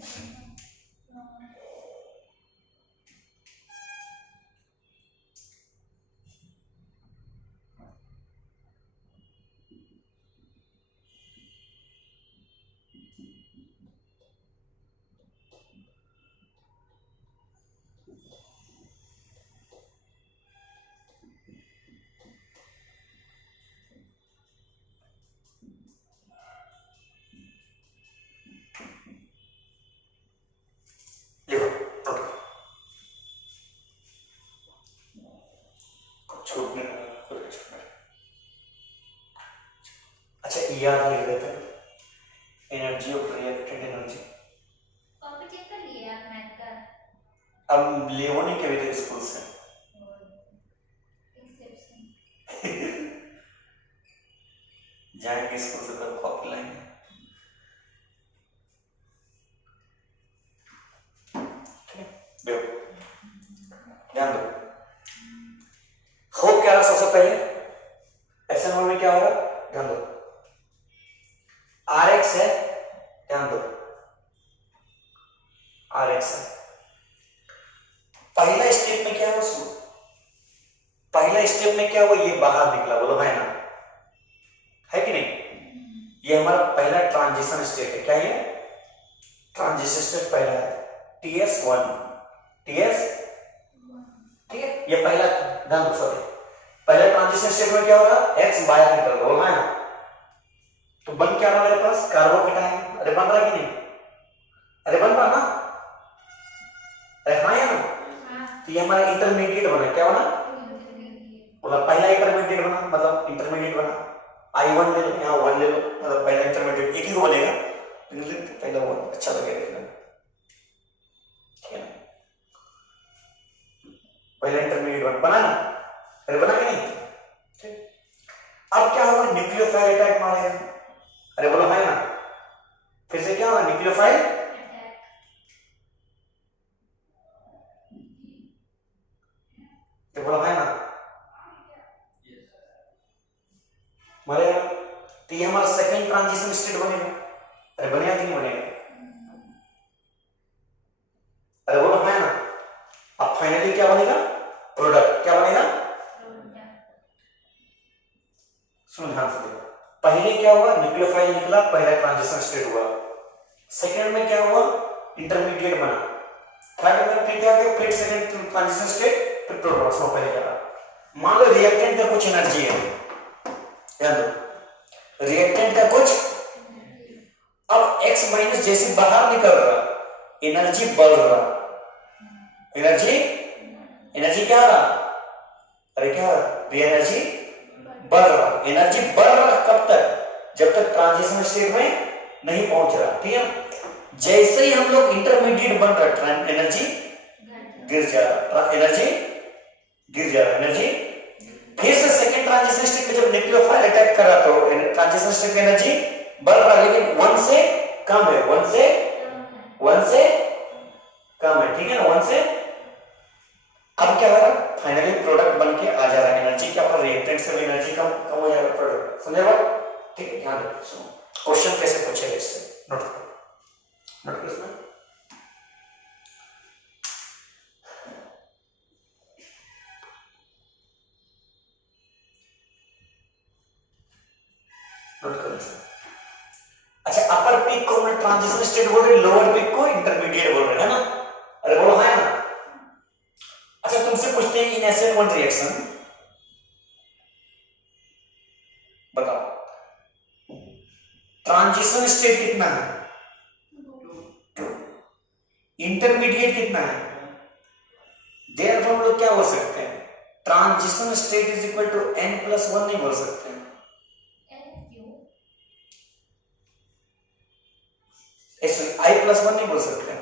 छूटने अच्छा याद लिख देते हैं, energy of reacted energy. Copy check कर लिए आप मैथ का? अब लेवो नहीं कभी थे स्कूल से एक्सेप्शन जाएंगे स्कूल से तब कॉपी लाएंगे। RX है, ध्यान दो, RX है। पहला स्टेप में क्या हुआ, सुनो, पहला स्टेप में क्या हुआ, ये बाहर निकला, बोलो है ना, है कि नहीं? ये हमारा पहला ट्रांजिशन स्टेट है। क्या ये ट्रांजिशन स्टेट पहला है, TS1, TS, ठीक है, ये पहला, ध्यान दो, सॉरी, पहले ट्रांजिशन स्टेट में क्या होगा, X बाहर निकल रहा होगा ना, तो बन क्या रहा मेरे पास, कार्बोकेटाइन। अरे बन रहा कि नहीं, अरे बन रहा ना, अरे हाँ या ना, तो ये हमारा इंटरमीडिएट बना, क्या बना, मतलब पहला इंटरमीडिएट बना, मतलब इंटरमीडिएट बना, I1 ले लो, यहाँ 1 ले लो, मतलब पहला इंटरमीडिएट एक ही को बनेगा, पहला 1 अच्छा लगेगा देखना, ठीक है ना, पहला इंटरमीडिएट बना ना, अरे बना कि नहीं, ठीक। अब क्या होगा, न्यूक्लियोफाइल अटैक मारेगा, अरे बोलो है ना, फिर से क्या होगा, न्यूक्लियोफाइल, तो बोलो है ना, मरेगा, तो ये हमारा सेकंड ट्रांजिशन स्टेट बनेगा। अरे बनेगा कि नहीं बनेगा, अरे बोलो है ना। अब फाइनली क्या बनेगा, प्रोडक्ट, क्या बनेगा, सुन ध्यान से देखो, पहले क्या हुआ, न्यूक्लियोफाइल निकला, पहला ट्रांजिशन स्टेट हुआ, सेकंड में क्या हुआ, इंटरमीडिएट बना, थर्ड में फिर क्या गया, फिर सेकंड ट्रांजिशन स्टेट, फिर प्रोडक्ट। सो पहले क्या रहा, मान लो रिएक्टेंट का कुछ एनर्जी है, ध्यान दो, रिएक्टेंट का कुछ, अब X माइनस जैसे बाहर निकल रहा, एनर्जी बढ़ रहा, एनर्जी, एनर्जी क्या रहा, अरे क्या रहा, एनर्जी बढ़ रहा, एनर्जी बढ़ रहा कब तक, जब तक ट्रांजिशन स्टेट में नहीं पहुंच रहा, ठीक है। जैसे ही हम लोग इंटरमीडिएट बन रहा, एनर्जी गिर जा रहा, एनर्जी गिर जा रहा, एनर्जी फिर से सेकंड ट्रांजिशन स्टेट में जब न्यूक्लियोफाइल अटैक कर रहा, तो ट्रांजिशन स्टेट में एनर्जी बढ़ रहा, लेकिन 1 से कम है, 1 से कम है, ठीक है ना, 1 से। अब क्या हो रहा, फाइनली प्रोडक्ट बन के आ जा रहा है, एनर्जी क्या पर रिएक्टेंट से एनर्जी कम कम हो जाएगा, प्रोडक्ट, समझे बात, ठीक है। ध्यान रखो, सुनो क्वेश्चन कैसे पूछेगा, इससे नोट करो, नोट करो इसमें, नोट करो इसमें। अच्छा, अपर पीक को मैं ट्रांजिशन स्टेट बोल रहे, लोअर पीक को इंटरमीडिएट बोल रहे हैं ना, अरे बोलो है ना। अच्छा, तुमसे पूछते हैं इन SN1 रिएक्शन, बताओ ट्रांजिशन स्टेट कितना है, 2, इंटरमीडिएट कितना है, देयर हम लोग क्या बोल सकते हैं, transition state is equal to n+1 नहीं बोल सकते हैं, I+1 नहीं बोल सकते हैं,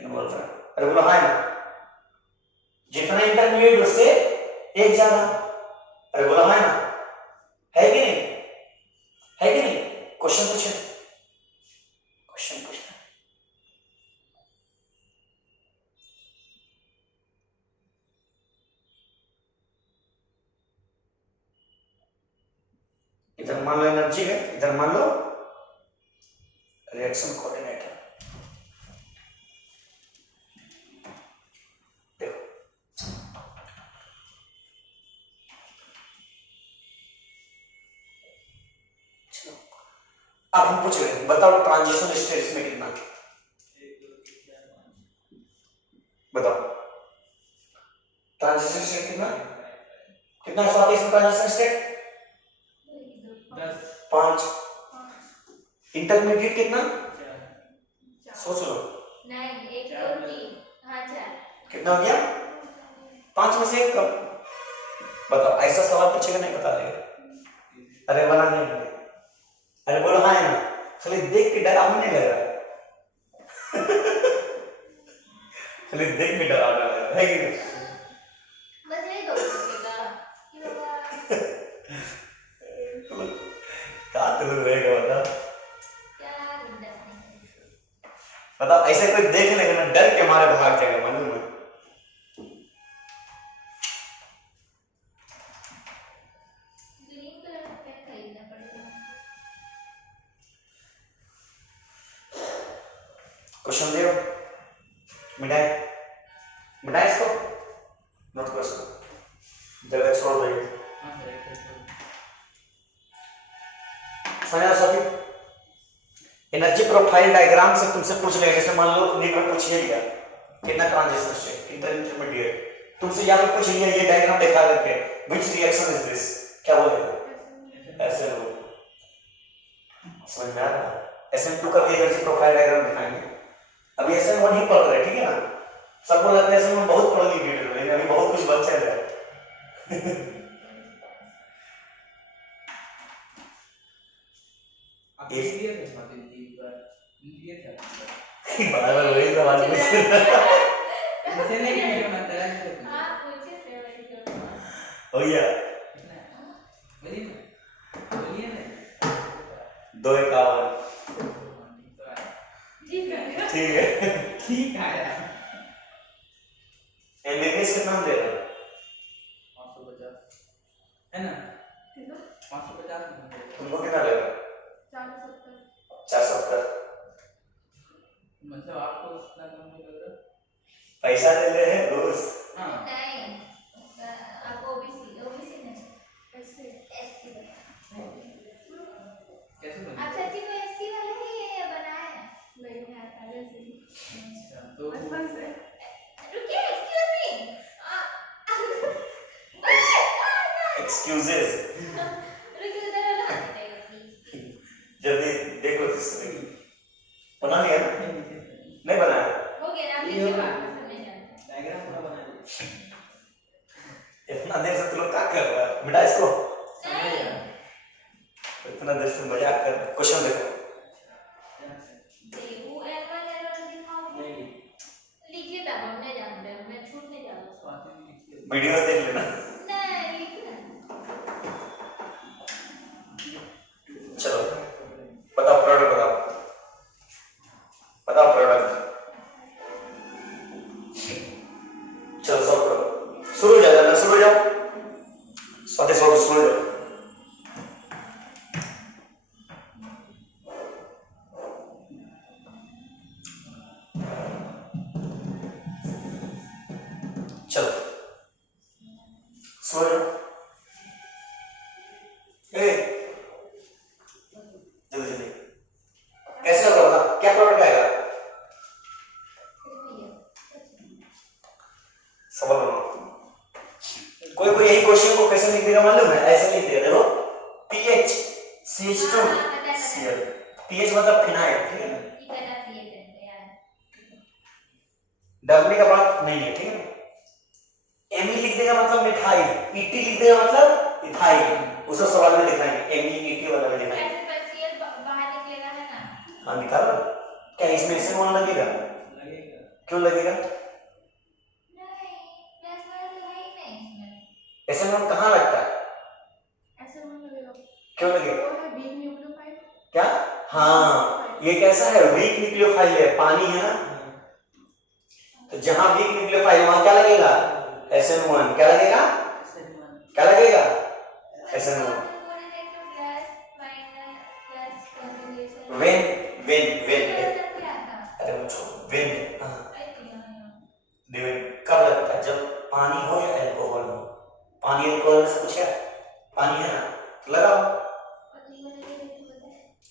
n बोल रहा है, अरे बोलो है ना, जितना इंटरमीडिएट उससे एक ज्यादा, अरे बोलो है ना, है कि नहीं, है कि नहीं, क्वेश्चन पूछे, क्वेश्चन पूछना, इधर मान लो एनर्जी है, इधर मान लो रिएक्शन कोऑर्डिनेटर, देखो अब हम पूछ रहे हैं, बताओ ट्रांजिशन स्टेट्स में कितना, बताओ ट्रांजिशन स्टेट कितना, कितना है स्वाति इसमें, ट्रांजिशन स्टेट 5, इंटरमीडिएट कितना, सोच लो, नहीं, 1 2 3, हाँ 4, कितना हो गया, 5 में से 1 कम, बताओ ऐसा सवाल पूछेगा नहीं बता देगा, अरे बना नहीं, अरे बोलो हाँ ना, खाली देख के डरावने नहीं लग रहा खाली देख के डरावना लग रहा है कि नहीं, बस यही दो पूछेगा कि बाबा कहाँ तो लोग रहेगा, बता क्या गुंडा नहीं, बताओ ऐसे कोई देख लेगा ना, डर के मारे भाग जाएगा मालूम है, ग्रीन कलर का पेन खरीदना पड़ेगा, क्वेश्चन दे मिटाए मिटाए इसको नोट कर इसको जगह छोड़ दो ये हाँ सर एक सेकंड। समझा सभी एनर्जी प्रोफाइल डायग्राम से तुमसे पूछ लेगा जैसे मान लो नीट में पूछ लिया कितना ट्रांजिशन स्टेट इंटरमीडिएट तुमसे यहाँ पे पूछ लिया ये डायग्राम दिखा करके व्हिच रिएक्शन इज दिस क्या बोलेगा ऐसे लो समझ में आ रहा है SN2 का भी एनर्जी प्रोफाइल डायग्राम दिखाएंगे अभी SN1 ही पढ़ रहे ठीक है ना सबको लगता है SN1 बहुत पढ़ ली वीडियो लेकिन अभी बहुत कुछ बचा है आप लिए थे स्वाति जी पर लिए थे बार-बार वही सवाल पूछ इसे नहीं किया मैं तेरा से हाँ पूछे थे वही तो हो गया बोलिए ना बोलिए ना 251 ठीक है ठीक है ठीक है यार एमबीबीएस कितना हम दे रहे हैं 550 है ना 550 तुमको कितना लग रहा है 470 मतलब आपको कितना कम लग रहा है पैसा ले ले हैं रोज हाँ नहीं आपको ओबीसी नहीं एससी कैसे बना अच्छा जी को एससी वाले ही ये बनाया है नहीं है पहले से ही अच्छा तो बचपन से रुकिए एक्सक्यूज मी एक्सक्यूजेस रुकिए उधर वाला हाथ देगा प्लीज जल्दी देखो इसमें बना लिया ना नहीं बनाया हो गया ना लीजिए वापस हमें जानते डायग्राम पूरा बना दिया इतना देर से तुम लोग क्या कर रहा है बेटा इसको नहीं इतना देर से मजाक कर क्वेश्चन देखो देवू एल1 एल1 दिखाओ नहीं लिखिए तब हमने जानते हैं मैं छूट नहीं जाता स्वाति जी लिखिए वीडियोस देख लेना नहीं लिखना चलो बताओ प्रोडक्ट बताओ प्रोडक्ट चलो सॉल्व करो शुरू हो जाओ शुरू हो जाओ स्वाति शुरू हो जाओ चलो सो जाओ जल्दी जल्दी कैसे होगा बता क्या प्रोडक्ट आएगा सवाल बनाओ कोई कोई यही क्वेश्चन को कैसे लिख देगा मालूम है ऐसे लिख देगा देखो pH CH2 Cl pH मतलब फिनाइल ठीक है ना ये गलत क्रिएट करते हैं यार डरने का बात नहीं है ठीक है Na लिख देगा मतलब मिथाइल Et लिख देगा मतलब इथाइल उस सवाल में दिखाएंगे Me Et वाला में दिखाएंगे कैसे परसीएल बाहर निकलेगा है ना हाँ निकालो क्या इसमें SN1 लगेगा लगेगा क्यों लगेगा नहीं प्लस वाला तो है ही नहीं इसमें SN1 कहाँ लगता है ऐसे होने लगेगा क्यों लगेगा वो है वीक न्यूक्लियोफाइल क्या हाँ ये कैसा है वीक न्यूक्लियोफाइल है पानी है ना तो जहां वीक न्यूक्लियोफाइल वहां क्या लगेगा SN1 क्या लगेगा क्या लगेगा SN1 when अरे मुझको when हाँ when कब लगता है जब पानी हो या अल्कोहल हो पानी अल्कोहल से कुछ है पानी है ना तो लगाओ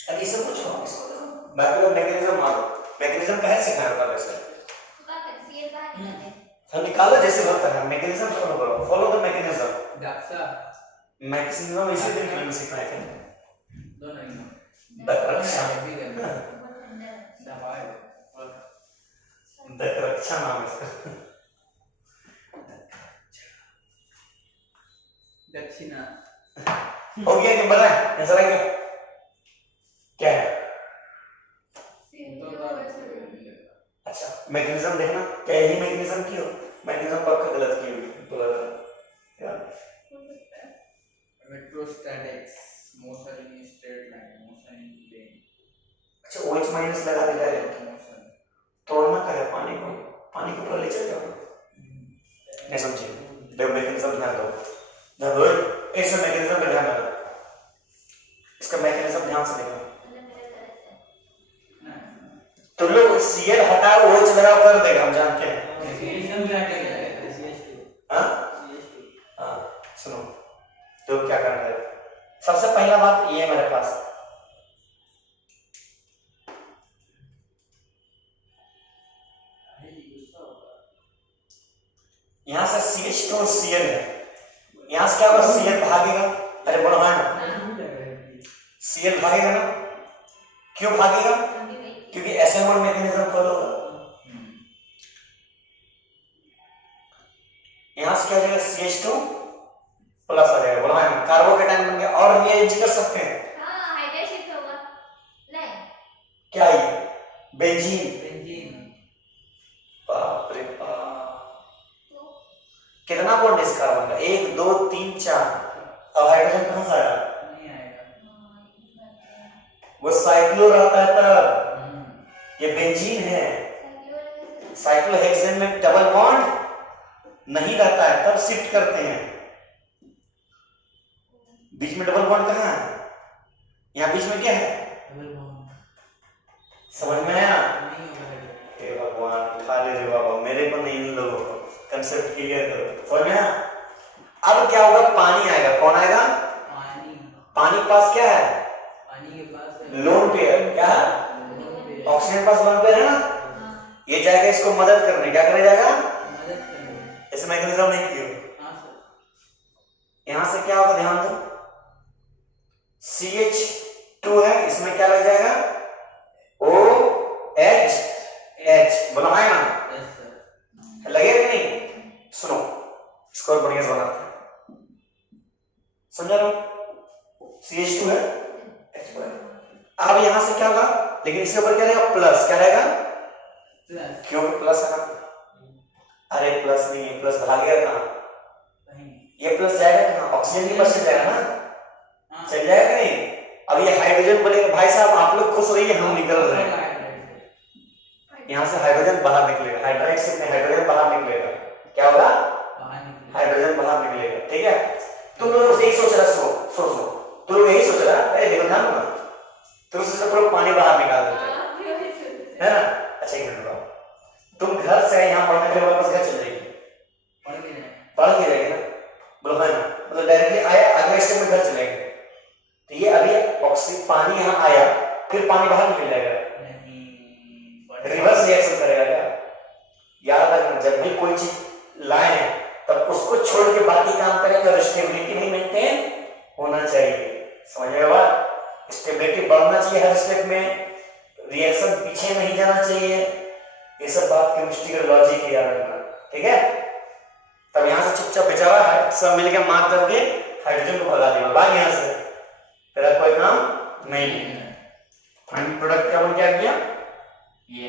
अरे इसे पूछो इसको देखो बाकी मैकेनिज्म मारो मैकेनिज्म कहे सिखाया होगा वैसे हम निकालो जैसे होता है मैकेनिज्म फॉलो करो फॉलो द मैकेनिज्म डक्सा मैकेनिज्म इसी तरीके से सिखाए थे दो नहीं दक्षरक्षा भी करना दबाए दक्षरक्षा नाम है इसका दक्षिणा हो गया कि बना आंसर आ गया क्या है अच्छा मैकेनिज्म देखना क्या यही मैकेनिज्म की हो मैकेनिज्म पक्का गलत की होगी बोला था electrostatics motion in straight line motion in plane अच्छा OH माइनस लगा दे डायरेक्ट मोशन तोड़ना क्या है पानी को पूरा ले चल जाओ नहीं समझे देखो मैकेनिज्म ध्यान दो ऐसे मैकेनिज्म पे ध्यान दो इसका मैकेनिज्म ध्यान से देखो तो लोग सीएल हटाओ वो चल रहा कर देगा, हम जानते हैं। CH2 क्या क्या है? CH2 हाँ CH2 हाँ सुनो, तो क्या करना है, सबसे पहला बात ये है मेरे पास, यहाँ से CH2 Cl है, यहाँ से क्या होगा, Cl भागेगा, अरे बोलो हाँ ना, Cl भागेगा ना, क्यों भागेगा, क्योंकि SN1 मैकेनिज्म फॉलो होगा। यहाँ से क्या हो जाएगा, CH2 प्लस आ जाएगा, बोलो हाँ ना, कार्बोकेटाइन बन गया। और रीअरेंज कर सकते हैं, हाँ हाइड्रेट शिफ्ट होगा, नहीं क्या ये बेंजीन, बेंजीन बाप रे बाप, तो कितना बॉन्ड इस कार्बन का, 1 2 3 4, अब हाइड्रोजन कहां से आया, नहीं आएगा। वो साइक्लो रहता है तब, ये बेंजीन है, साइक्लोहेक्सेन में डबल बॉन्ड नहीं रहता है तब शिफ्ट करते हैं, बीच में डबल बॉन्ड कहाँ है, यहाँ बीच में क्या है, डबल बॉन्ड समझ में आया, नहीं होगा। हे भगवान उठा ले रे बाबा, मेरे को नहीं, इन लोगों को कंसेप्ट क्लियर करो, समझ में आया। अब क्या होगा, पानी आएगा, कौन आएगा, पानी पानी के पास क्या है, पानी के पास लोन पेयर, क्या है, ऑक्सीजन के पास लोन पेयर है ना, हाँ ये जाएगा इसको मदद करने, क्या करे जाएगा, मदद करेंगे। इस मैकेनिज्म नहीं किया, हाँ सर। यहां से क्या होगा, ध्यान दो, CH2 है, इसमें क्या लग जाएगा, OH, बोला है ना, यस सर। लगेगा कि नहीं, सुनो इसको और बढ़िया से बनाते हैं, समझा रहे हो, CH2 है, H है। अब यहां से क्या होगा, लेकिन इसके ऊपर क्या रहेगा, प्लस, क्या रहेगा, प्लस क्यों प्लस है ना, अरे प्लस नहीं है, प्लस भागेगा कहां, कहीं ये प्लस जाएगा कहां, ऑक्सीजन के पास चल जाएगा ना, हाँ चल जाएगा कि नहीं, अब ये हाइड्रोजन बोलेगा, भाई साहब आप लोग खुश रहिए, हम निकल रहे हैं, यहाँ से हाइड्रोजन बाहर निकलेगा, हाइड्रोक्साइड में हाइड्रोजन बाहर निकलेगा, क्या होगा, बाहर निकले। हाइड्रोजन बाहर निकलेगा, ठीक है। तुम लोग यही सोच रहा, सोचो तुम लोग यही सोच रहा, अरे देखो ध्यान दो, तुम सोच रहे पूरा पानी बाहर निकाल देते हैं, है ना, अच्छा एक मिनट बताओ, तुम घर से यहाँ पढ़ने के लिए वापस घर चल जाएगी, पढ़ के जाए। पढ़ के जाएगी ना, बोलो है ना, मतलब डायरेक्टली आया, अगले स्टेप में घर चलेंगे, तो ये अभी ऑक्सीजन पानी यहाँ आया, फिर पानी बाहर निकल जाएगा, नहीं रिवर्स रिएक्शन करेगा क्या, याद रखना, जब भी कोई चीज लाए तब उसको छोड़ के बाकी काम करेंगे, और स्टेबिलिटी भी मेंटेन होना चाहिए, समझ में बात, स्टेबिलिटी बढ़ना चाहिए हर स्टेप में, रिएक्शन पीछे नहीं जाना चाहिए, ये सब बात केमिस्ट्री का लॉजिक याद रखना, ठीक है। तब यहाँ से चुपचाप बेचारा सब मिलकर मार करके हाइड्रोजन को भगा देगा, भाग यहाँ से, तेरा कोई काम नहीं है। फाइनल प्रोडक्ट क्या बन गया, ये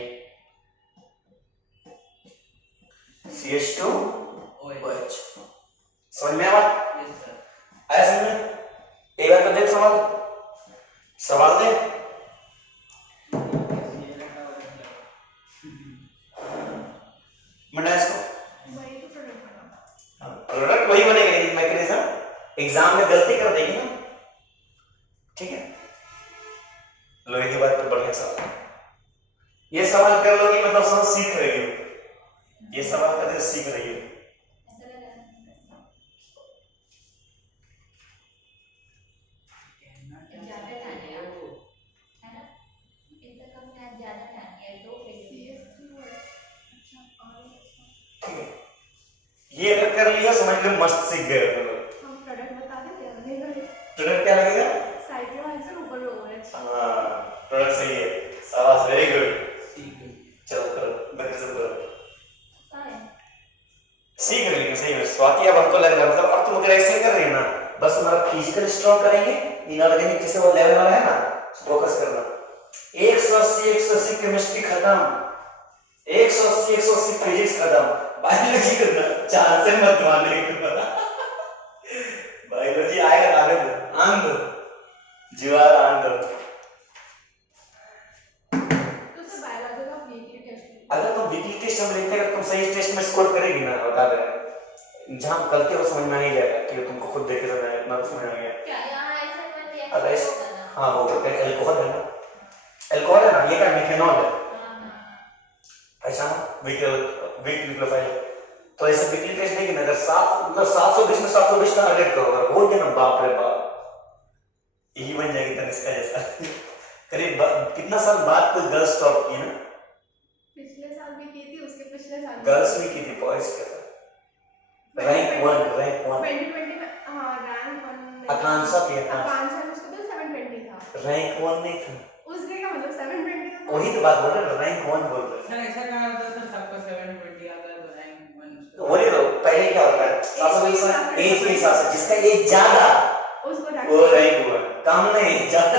CH2OH, समझ में आया, यस सर। आया समझ में, एक बार तो देख सवाल दे, मंडा इसको, वही तो प्रोडक्ट बना। प्रोडक्ट वही बनेगा, लेकिन मैकेनिज्म एग्जाम में गलती कर देगी ना, ठीक है। लोहे की बात पर बढ़िया सवाल, ये सवाल कर लोगी मतलब समझ सीख रही हो, ये सवाल करके सीख रही हो, ऐसा लगा ज्यादा ध्यान दिया है ना, इतना कम ध्यान, ज्यादा ध्यान दिया, दो फेज अच्छा और ठीक है। ये अगर कर लिया समझ लो मस्त सीख गए तुम लोग। हम प्रोडक्ट बता दें क्या लगेगा, प्रोडक्ट क्या लगेगा, साइक्लो आंसर ऊपर OH। हाँ प्रोडक्ट सही है, शाबाश, वेरी गुड, ठीक है। चलो करो, बच्चे सब करो, कहाँ है, सीख रही है सही है। स्वाति अब हमको लग रहा है, मतलब अब तुम अगर ऐसे कर रही है ना, बस हमारा फिजिकल स्ट्रॉन्ग करेंगे, इनऑर्गेनिक जैसे वो लेवल वाला है ना, फोकस करना, 180 केमिस्ट्री खत्म, 180 फिजिक्स खत्म, बायोलॉजी करना, चार से मत मारने को, बायोलॉजी आएगा आगे दो, आन दो, जीवार आन दो। तो सर बायोलॉजी का वीकली टेस्ट, अगर तुम वीकली टेस्ट हम लेते हैं, तुम सही टेस्ट में स्कोर करेगी ना, बता दे, जहाँ गलती हो समझ में नहीं जाएगा, कि तुमको खुद देखे समझ इतना तो समझ में गया, क्या यहाँ ऐसा मत अगर रिएक्शन होगा ना, हाँ वो अल्कोहल है ना, अल्कोहल है ना, ये क्या मिथेनॉल है, पहचाना वीक वीक न्यूक्लियोफाइल। तो ऐसे वीकली टेस्ट नहीं करना, अगर 720 में 720 टारगेट करो, अगर हो गया ना बाप रे बाप, यही बन जाएगी तनिष्का जैसा। करीब कितना साल बाद कोई गर्ल्स टॉप की ना, पिछले साल भी की थी, उसके पिछले साल गर्ल्स भी की थी, बॉयज के साथ रैंक 1 2020 में। हाँ रैंक 1 आकांक्षा थी, आकांक्षा में उसको तो 720 था। रैंक 1 नहीं था, उसने का मतलब 720 था। वही तो बात बोल रहे हैं, रैंक 1 बोल रहे हैं। सर ऐसा कहा होता सर सबका 720 आता है तो रैंक 1 वही तो पहले क्या होता है 720 एज के हिसाब से, जिसका एज ज्यादा उसको वो रैंक 1, कम नहीं ज्यादा।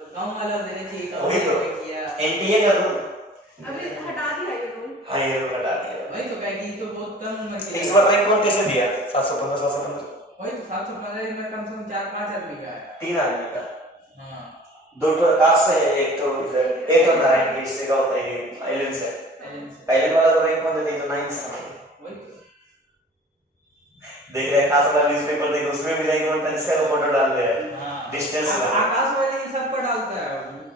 तो कम वाला देने चाहिए, कम वही तो किया एनटीए का रूल अभी हटा दिया ये रूल। हाँ ये रूल हटा दिया। वही तो कह कि तो बहुत कम उम्र के इस बार रैंक 1 कैसे दिया 715 वही तो 715 में कम से कम 4-5 आदमी का है। 3 आदमी का, हाँ 2 तो आकाश से है, एक तो 8 और 9 इससे का होता है आइलैंड से। पहले वाला तो रैंक 1 देते तो 9 से वही तो देख रहे हैं खास वाला न्यूज़पेपर देख, उसमें भी रैंक 1 तनिष्का का फोटो डाल रहे हैं हाँ डिस्टेंस में। आकाश वाले इन सबको डालता है,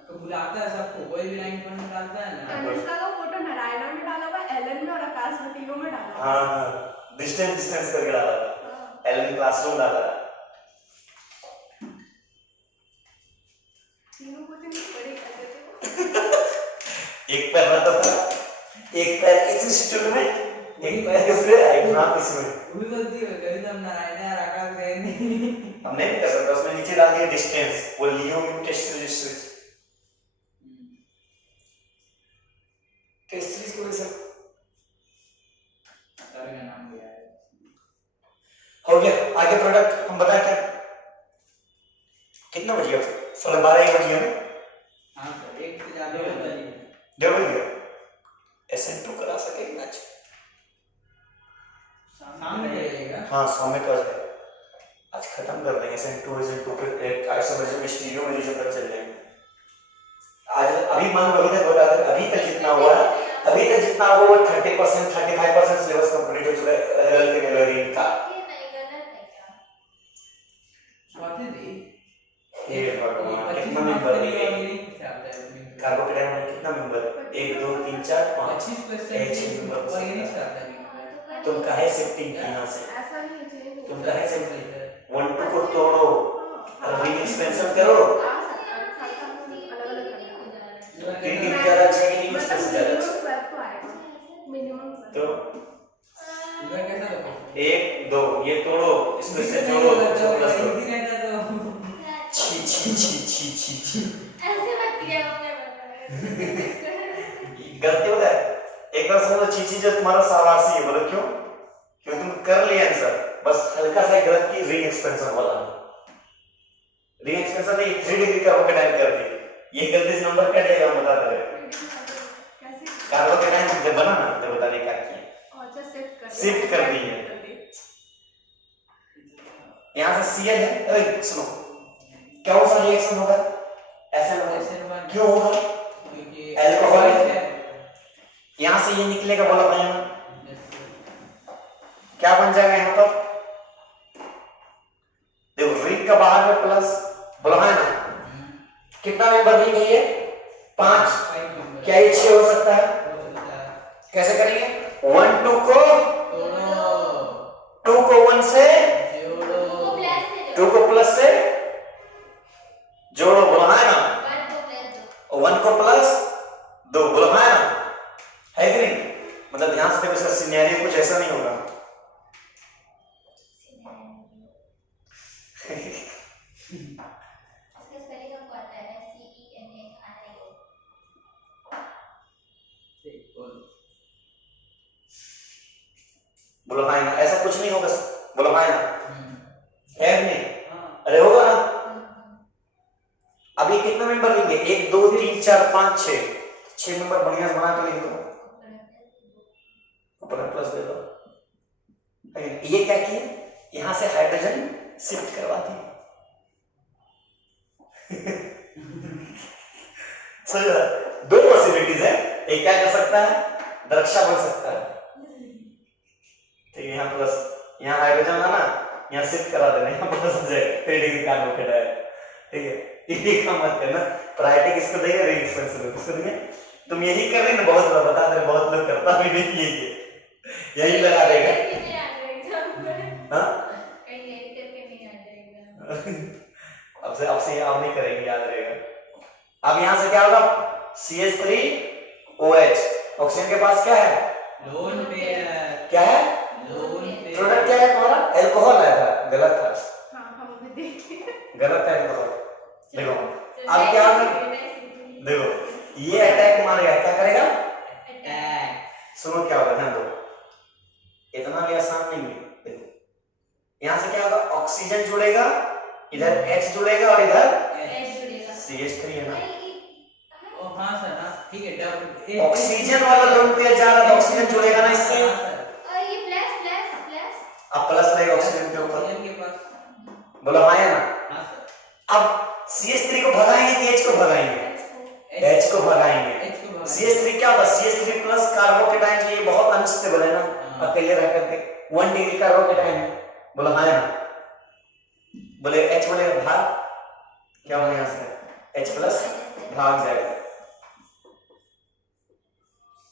तो बुलाता है सबको, कोई भी रैंक 1 में डालता है ना। तनिष्का का फोटो नारायणा में डाला हुआ, एलन में और आकाश में, तीनों में डाला हुआ। हाँ डिस्टेंस करके डाला था, एलन क्लासरूम डाला था। तीनों को तो नहीं बड़े करते थे। एक पैर रहता था, एक पैर इस स्टूल में, एक पैर इसमें, एक हाथ इसमें। वो भी बोलती है कभी तो हम नारायण और आकाश गए नहीं। हम नहीं कर सकते, उसमें नीचे डाल दिया डिस्टेंस, वो लियो टेस्ट रजिस्टर टेस्ट सीरीज को ऐसा सर का नाम दिया है। हो गया। आगे प्रोडक्ट हम बताएं क्या, कितना बज गया, 12:30 बज गया। हाँ सर एक से ज्यादा होता नहीं है। डेढ़ बज गया। SN2 करा सके मैच, सामने रहेगा। हाँ सामने तो आज आज खत्म कर देंगे SN2 फिर 8:30 बजे में स्टीरियो में तक चल जाएंगे। आज अभी मान लो अभी तक बता दे, अभी तक जितना हुआ है, अभी तक जितना हुआ वो 30% 35% सिलेबस कंप्लीट हो चुका है LL के मेलोडियन का। ये नहीं गलत है क्या? स्वाति दी ये भगवान कितना नंबर है, कार्बोकेटाइन में कितना मेंबर, 1 2 3 4 5 25% ऑर्गेनिक से आता है। तुम काहे शिफ्टिंग की यहाँ से, ऐसा नहीं है, चेंज तुम काहे शिफ्टिंग 1 2 को तोड़ो, रिंग एक्सपेंशन करो, टीटी ज्यादा अच्छा कि नहीं उससे ज्यादा अच्छा, तो इधर कैसा लगा? 1 2 ये तोड़ो, इसमें से जोड़ो, प्लस दो। छी छी छी छी छी छी ऐसे मत किया हमने बताया। गलती होता है। एक बार समझो छी जो तुम्हारा शाबाशी है, बोलो क्यों, क्यों तुम कर लिया आंसर, बस हल्का सा गलत की रिंग एक्सपेंशन वाला, रिंग एक्सपेंशन नहीं 3 डिग्री कार्बोकेटाइन कर दी, ये गलती से नंबर कट जाएगा, हम बताते रहे। कार्बोकेटाइन जब बना ना तब बताने क्या किया, शिफ्ट कर दी है। यहाँ से Cl है, अरे सुनो क्या हो सा रिएक्शन होगा, ऐसा होगा, क्यों होगा, अल्कोहल है, यहाँ से ये निकलेगा, बोला भाई क्या बन जाएगा यहाँ पर, देखो रिंग का बाहर में प्लस, बोला है ना, कितना मेंबर रिंग है ये 5, क्या ये 6 हो सकता है, कैसे करेंगे, 1 2 को 2 को 1 से, 2 को प्लस से जोड़ो, बोला है ना, 1 को प्लस 2, बोला है ना, है कि नहीं, मतलब ध्यान से देखो इसका सिनेरियो कुछ ऐसा नहीं होगा। बोलो हाँ ना, ऐसा कुछ नहीं होगा, बोलो हाँ ना, है नहीं, अरे होगा ना। अभी कितना मेंबर लेंगे, 1 2 3 4 5 6 मेंबर बढ़िया से बना के लिख दो, ऊपर प्लस दे दो। ये क्या किया, यहां से हाइड्रोजन शिफ्ट करवा दिए। सही बात, 2 पॉसिबिलिटीज है, एक क्या कर सकता है, दरक्षा बन सकता है, ठीक है, यहाँ प्लस, यहाँ हाइड्रोजन है ना, यहाँ शिफ्ट करा देना, यहाँ प्लस हो जाएगा, 3 डिग्री कार्बोकेटाइन, ठीक है, ये काम मत करना, प्रायोरिटी किसको देंगे, रिंग एक्सपेंशन को, किसको देंगे, तुम यही कर रही ना, बहुत लोग बता दे, बहुत लोग करता भी नहीं यही लगा देगा। करके नहीं आ रहा एग्जाम में। हाँ कहीं लेट करके नहीं आ जाएगा। अब से आप नहीं करेंगे, याद रहेगा। अब यहाँ से क्या होगा, CH3OH, ऑक्सीजन के पास क्या है, लोन पेयर, क्या है, लोन पेयर, प्रोडक्ट क्या है तुम्हारा, अल्कोहल आया था, गलत था, हाँ हम भी देखे। गलत है अल्कोहल। देखो अब क्या होगा, देखो ये अटैक मारेगा, क्या करेगा, अटैक, सुनो क्या होगा, ध्यान दो, इतना भी आसान नहीं है। देखो यहाँ से क्या होगा, ऑक्सीजन जुड़ेगा, इधर H जुड़ेगा और इधर CH3 है ना। ओ हाँ सर, हाँ ठीक है, डबल ऑक्सीजन वाला लोन पेयर जा रहा था, ऑक्सीजन जुड़ेगा ना इससे, और ये प्लस प्लस प्लस अब प्लस रहेगा ऑक्सीजन के ऊपर, ऑक्सीजन के पास, बोलो हाँ या ना। हाँ सर, अब CH3 को भगाएंगे कि H को भगाएंगे, H को भगाएंगे। H को भगाएंगे। CH3 क्या होगा, CH3 प्लस कार्बोकेटाइन, ये बहुत अनस्टेबल है ना, अकेले रह करके 1 डिग्री कार्बोकेटाइन है, बोलो हाँ या ना। बोले H बोलेगा भाग, क्या होगा यहाँ से H प्लस भाग जाएगा,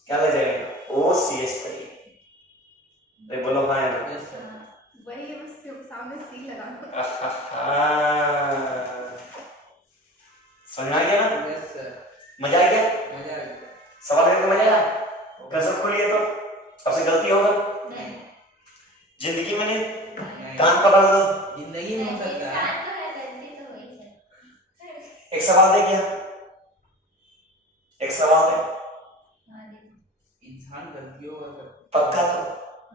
क्या ले जाएगा OCH3, अरे बोलो हाँ या ना। Yes, sir. वही है, उसके सामने सी लगा दो। समझ में आ गया ना, Yes, sir. मजा आ गया, मजा आ गया। सवाल करके मजा आया, कसम खुली है तो अब से गलती होगा नहीं जिंदगी में नहीं, नहीं, कान पकड़ लो। जिंदगी में हो सकता है। इंसान तो है, गलती तो वही है। एक सवाल दे क्या, एक सवाल दे, हाँ दीदी, इंसान गलतियों का करता पक्का तो,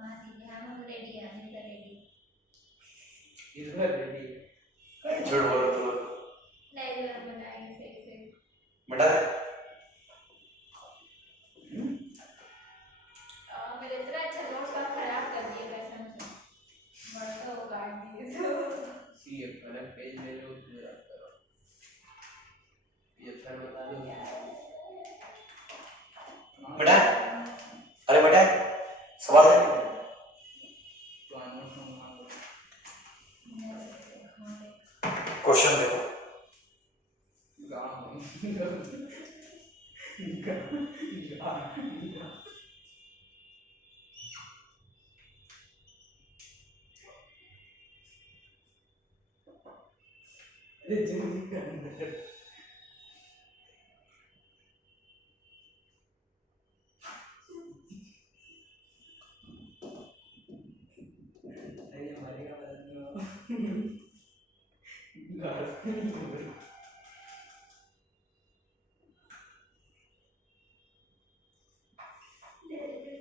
हाँ दीदी, हम रेडी हैं, हम इधर रेडी। है। इधर रेडी। झूठ बोलो तुम लोग, नहीं मैं बनाएंगे सही से। बता दे मेरे इतना अच्छा नोट्स आप खराब कर दिए कसम से, बड़ा वो काट दिए तो। सी एक अलग पेज ले लो, उसमें रख करो। ये सर बता दो। बेटा, अरे बेटा सवाल दे, तो आनो मांगो। क्वेश्चन देखो, गाँव अरे जल्दी कर। अरे हमारे का बदल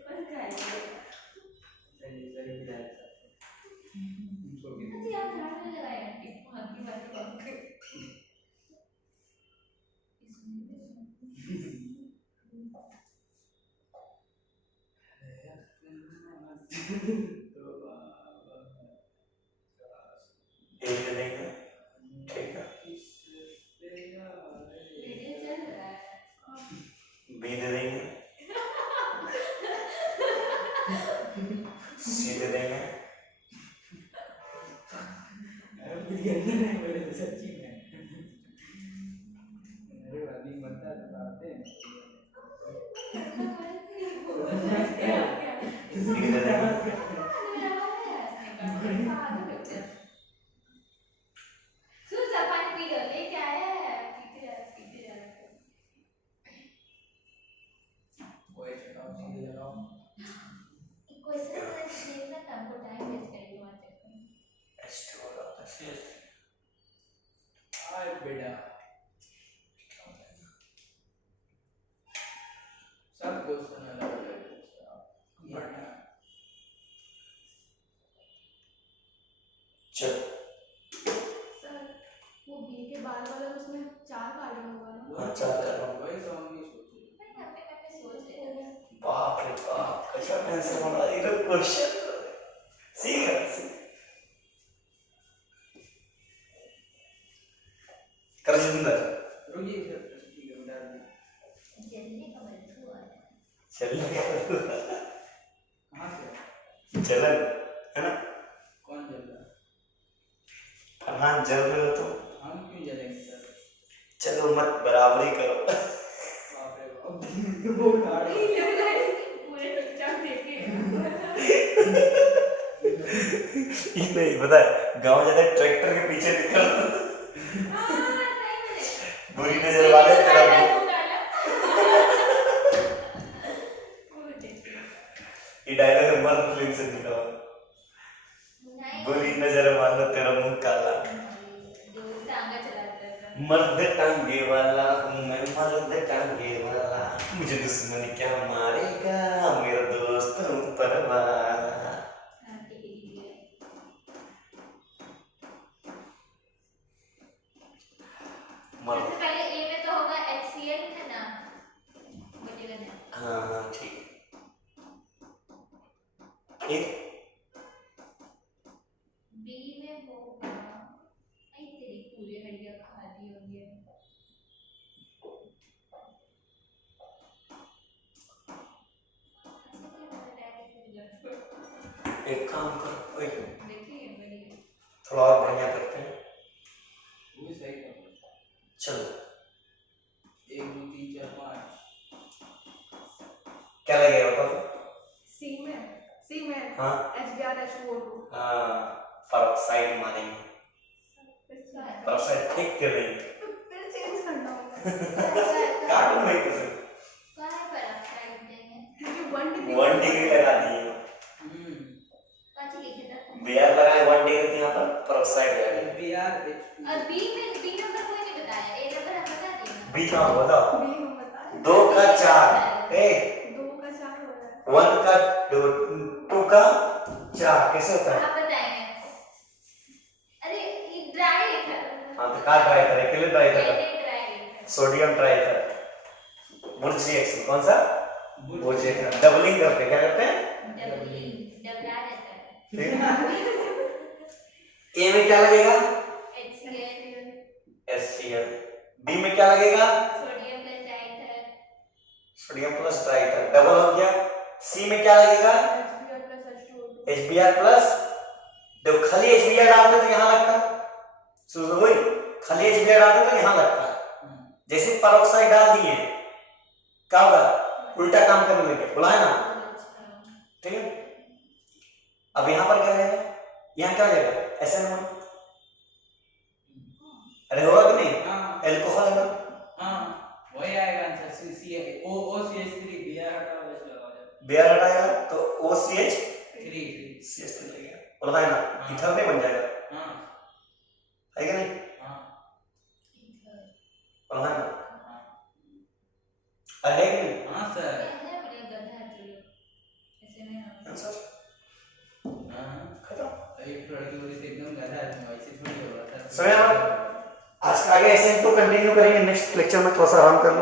कौन खाएगा? सही सही बिल्कुल जी आप ध्यान में लगाए आंटी, वहाँ की बातें बात कर। एक दे देंगे, ठीक है, वीडियो चल रहा है। B दे देंगे, C दे देंगे, सच्ची में अरे वाली मत बातें D दे देंगे, H2 होता है, CH3 आए बेटा सब क्वेश्चन अलग अलग है। चल सर वो बी के बाल वाला उसमें 4 कार्बन होगा ना। हाँ, चार करना। वही तो हम भी सोचे। बाप रे बाप, कैसा आंसर बना ये लोग क्वेश्चन, सीख कर जिंदर रुकिए सर, ठीक है बता दीजिए। चल कहाँ से चलन है ना, कौन जल रहा है? फरहान जल रहे हो तो हम क्यों जलेंगे सर? चलो मत बराबरी करो, बाप रे बाप। पूरे चुपचाप देखे ये नहीं पता है, गांव जाता है ट्रैक्टर के पीछे निकल बुरी नजर वाले तेरा मुंह। ये डायलॉग मर्द फिल्म से निकला हुआ। बुरी नजर वाला तेरा मुंह काला। मर्द टांगे वाला हूँ मैं, मर्द टांगे वाला, मुझे दुश्मन क्या मारेगा, मेरा दोस्त ऊपर वाला। मर्द पहले ए में तो होगा HCl है ना, बचेगा ना। हाँ ठीक है। बी में होगा, आई तेरी पूरी हड्डियां खा दी होगी। एक काम कर, ओए देखिए बड़ी थोड़ा और बढ़िया करते हैं। वो भी सही कर। चलो 1 2 3 4 5 क्या लगेगा बताओ। सी में हाँ HBrH2O2 परऑक्साइड मानेंगे। परऑक्साइड ठीक कर रही है। फिर चेंज करना होगा कार्टून में कैसे कहाँ पर ऑक्साइड देंगे? क्योंकि 1 डिग्री लगा दिए। पाँच लिखे था। बीआर लगाए 1 डिग्री यहाँ पर परऑक्साइड लगा दिए। BR और बी नंबर कोई नहीं बताया, ए नंबर हम बता दिए। बी कहाँ बताओ। बी हम बताए 2 का 4 ए 2 का 4 हो रहा है 1 का 2 का 4 कैसे होता है। आप बताएंगे। अरे ये ड्राई लिखा था। हाँ तो कहाँ ट्राई करें, के लिए ट्राई करें। मैंने ड्राई लिखा। सोडियम ट्राई कर बुर्ज रिएक्शन कौन सा बुर्ज रिएक्शन डबलिंग करते क्या करते हैं। डबला देता है। ए में क्या लगेगा HCl HCl। बी में क्या लगेगा sodium plus dry ether. Sodium plus dry ether double हो गया। सी में क्या लगेगा HBrH2O2 HBr प्लस। देखो खाली HBr डालते तो यहाँ लगता, सुनो भाई खाली HBr डालते तो यहाँ लगता। जैसे परऑक्साइड डाल दिए क्या होगा, उल्टा काम करने लगे, बोला है ना। ठीक है अब यहाँ पर क्या रहेगा, यहाँ क्या रहेगा SN1। अरे होगा कि नहीं हाँ एल्कोहल है। हाँ वही आएगा आंसर। OCH3 BR हटा वैसे लगा जाए। बीआर हटाएगा तो OCH 3 CH3 लगेगा, बोला है ना इथर नहीं बन जाएगा हाँ है कि नहीं, हाँ बोला है ना हाँ है कि नहीं हाँ सर। है बड़े गधा है तू लोग। ऐसे में हम आंसर हाँ खत्म। एक लड़की बोली थी एकदम गधा है, वैसे थोड़ी होगा सर। समय आज का आगे SN2 कंटिन्यू करेंगे नेक्स्ट लेक्चर में, थोड़ा सा आराम कर लो।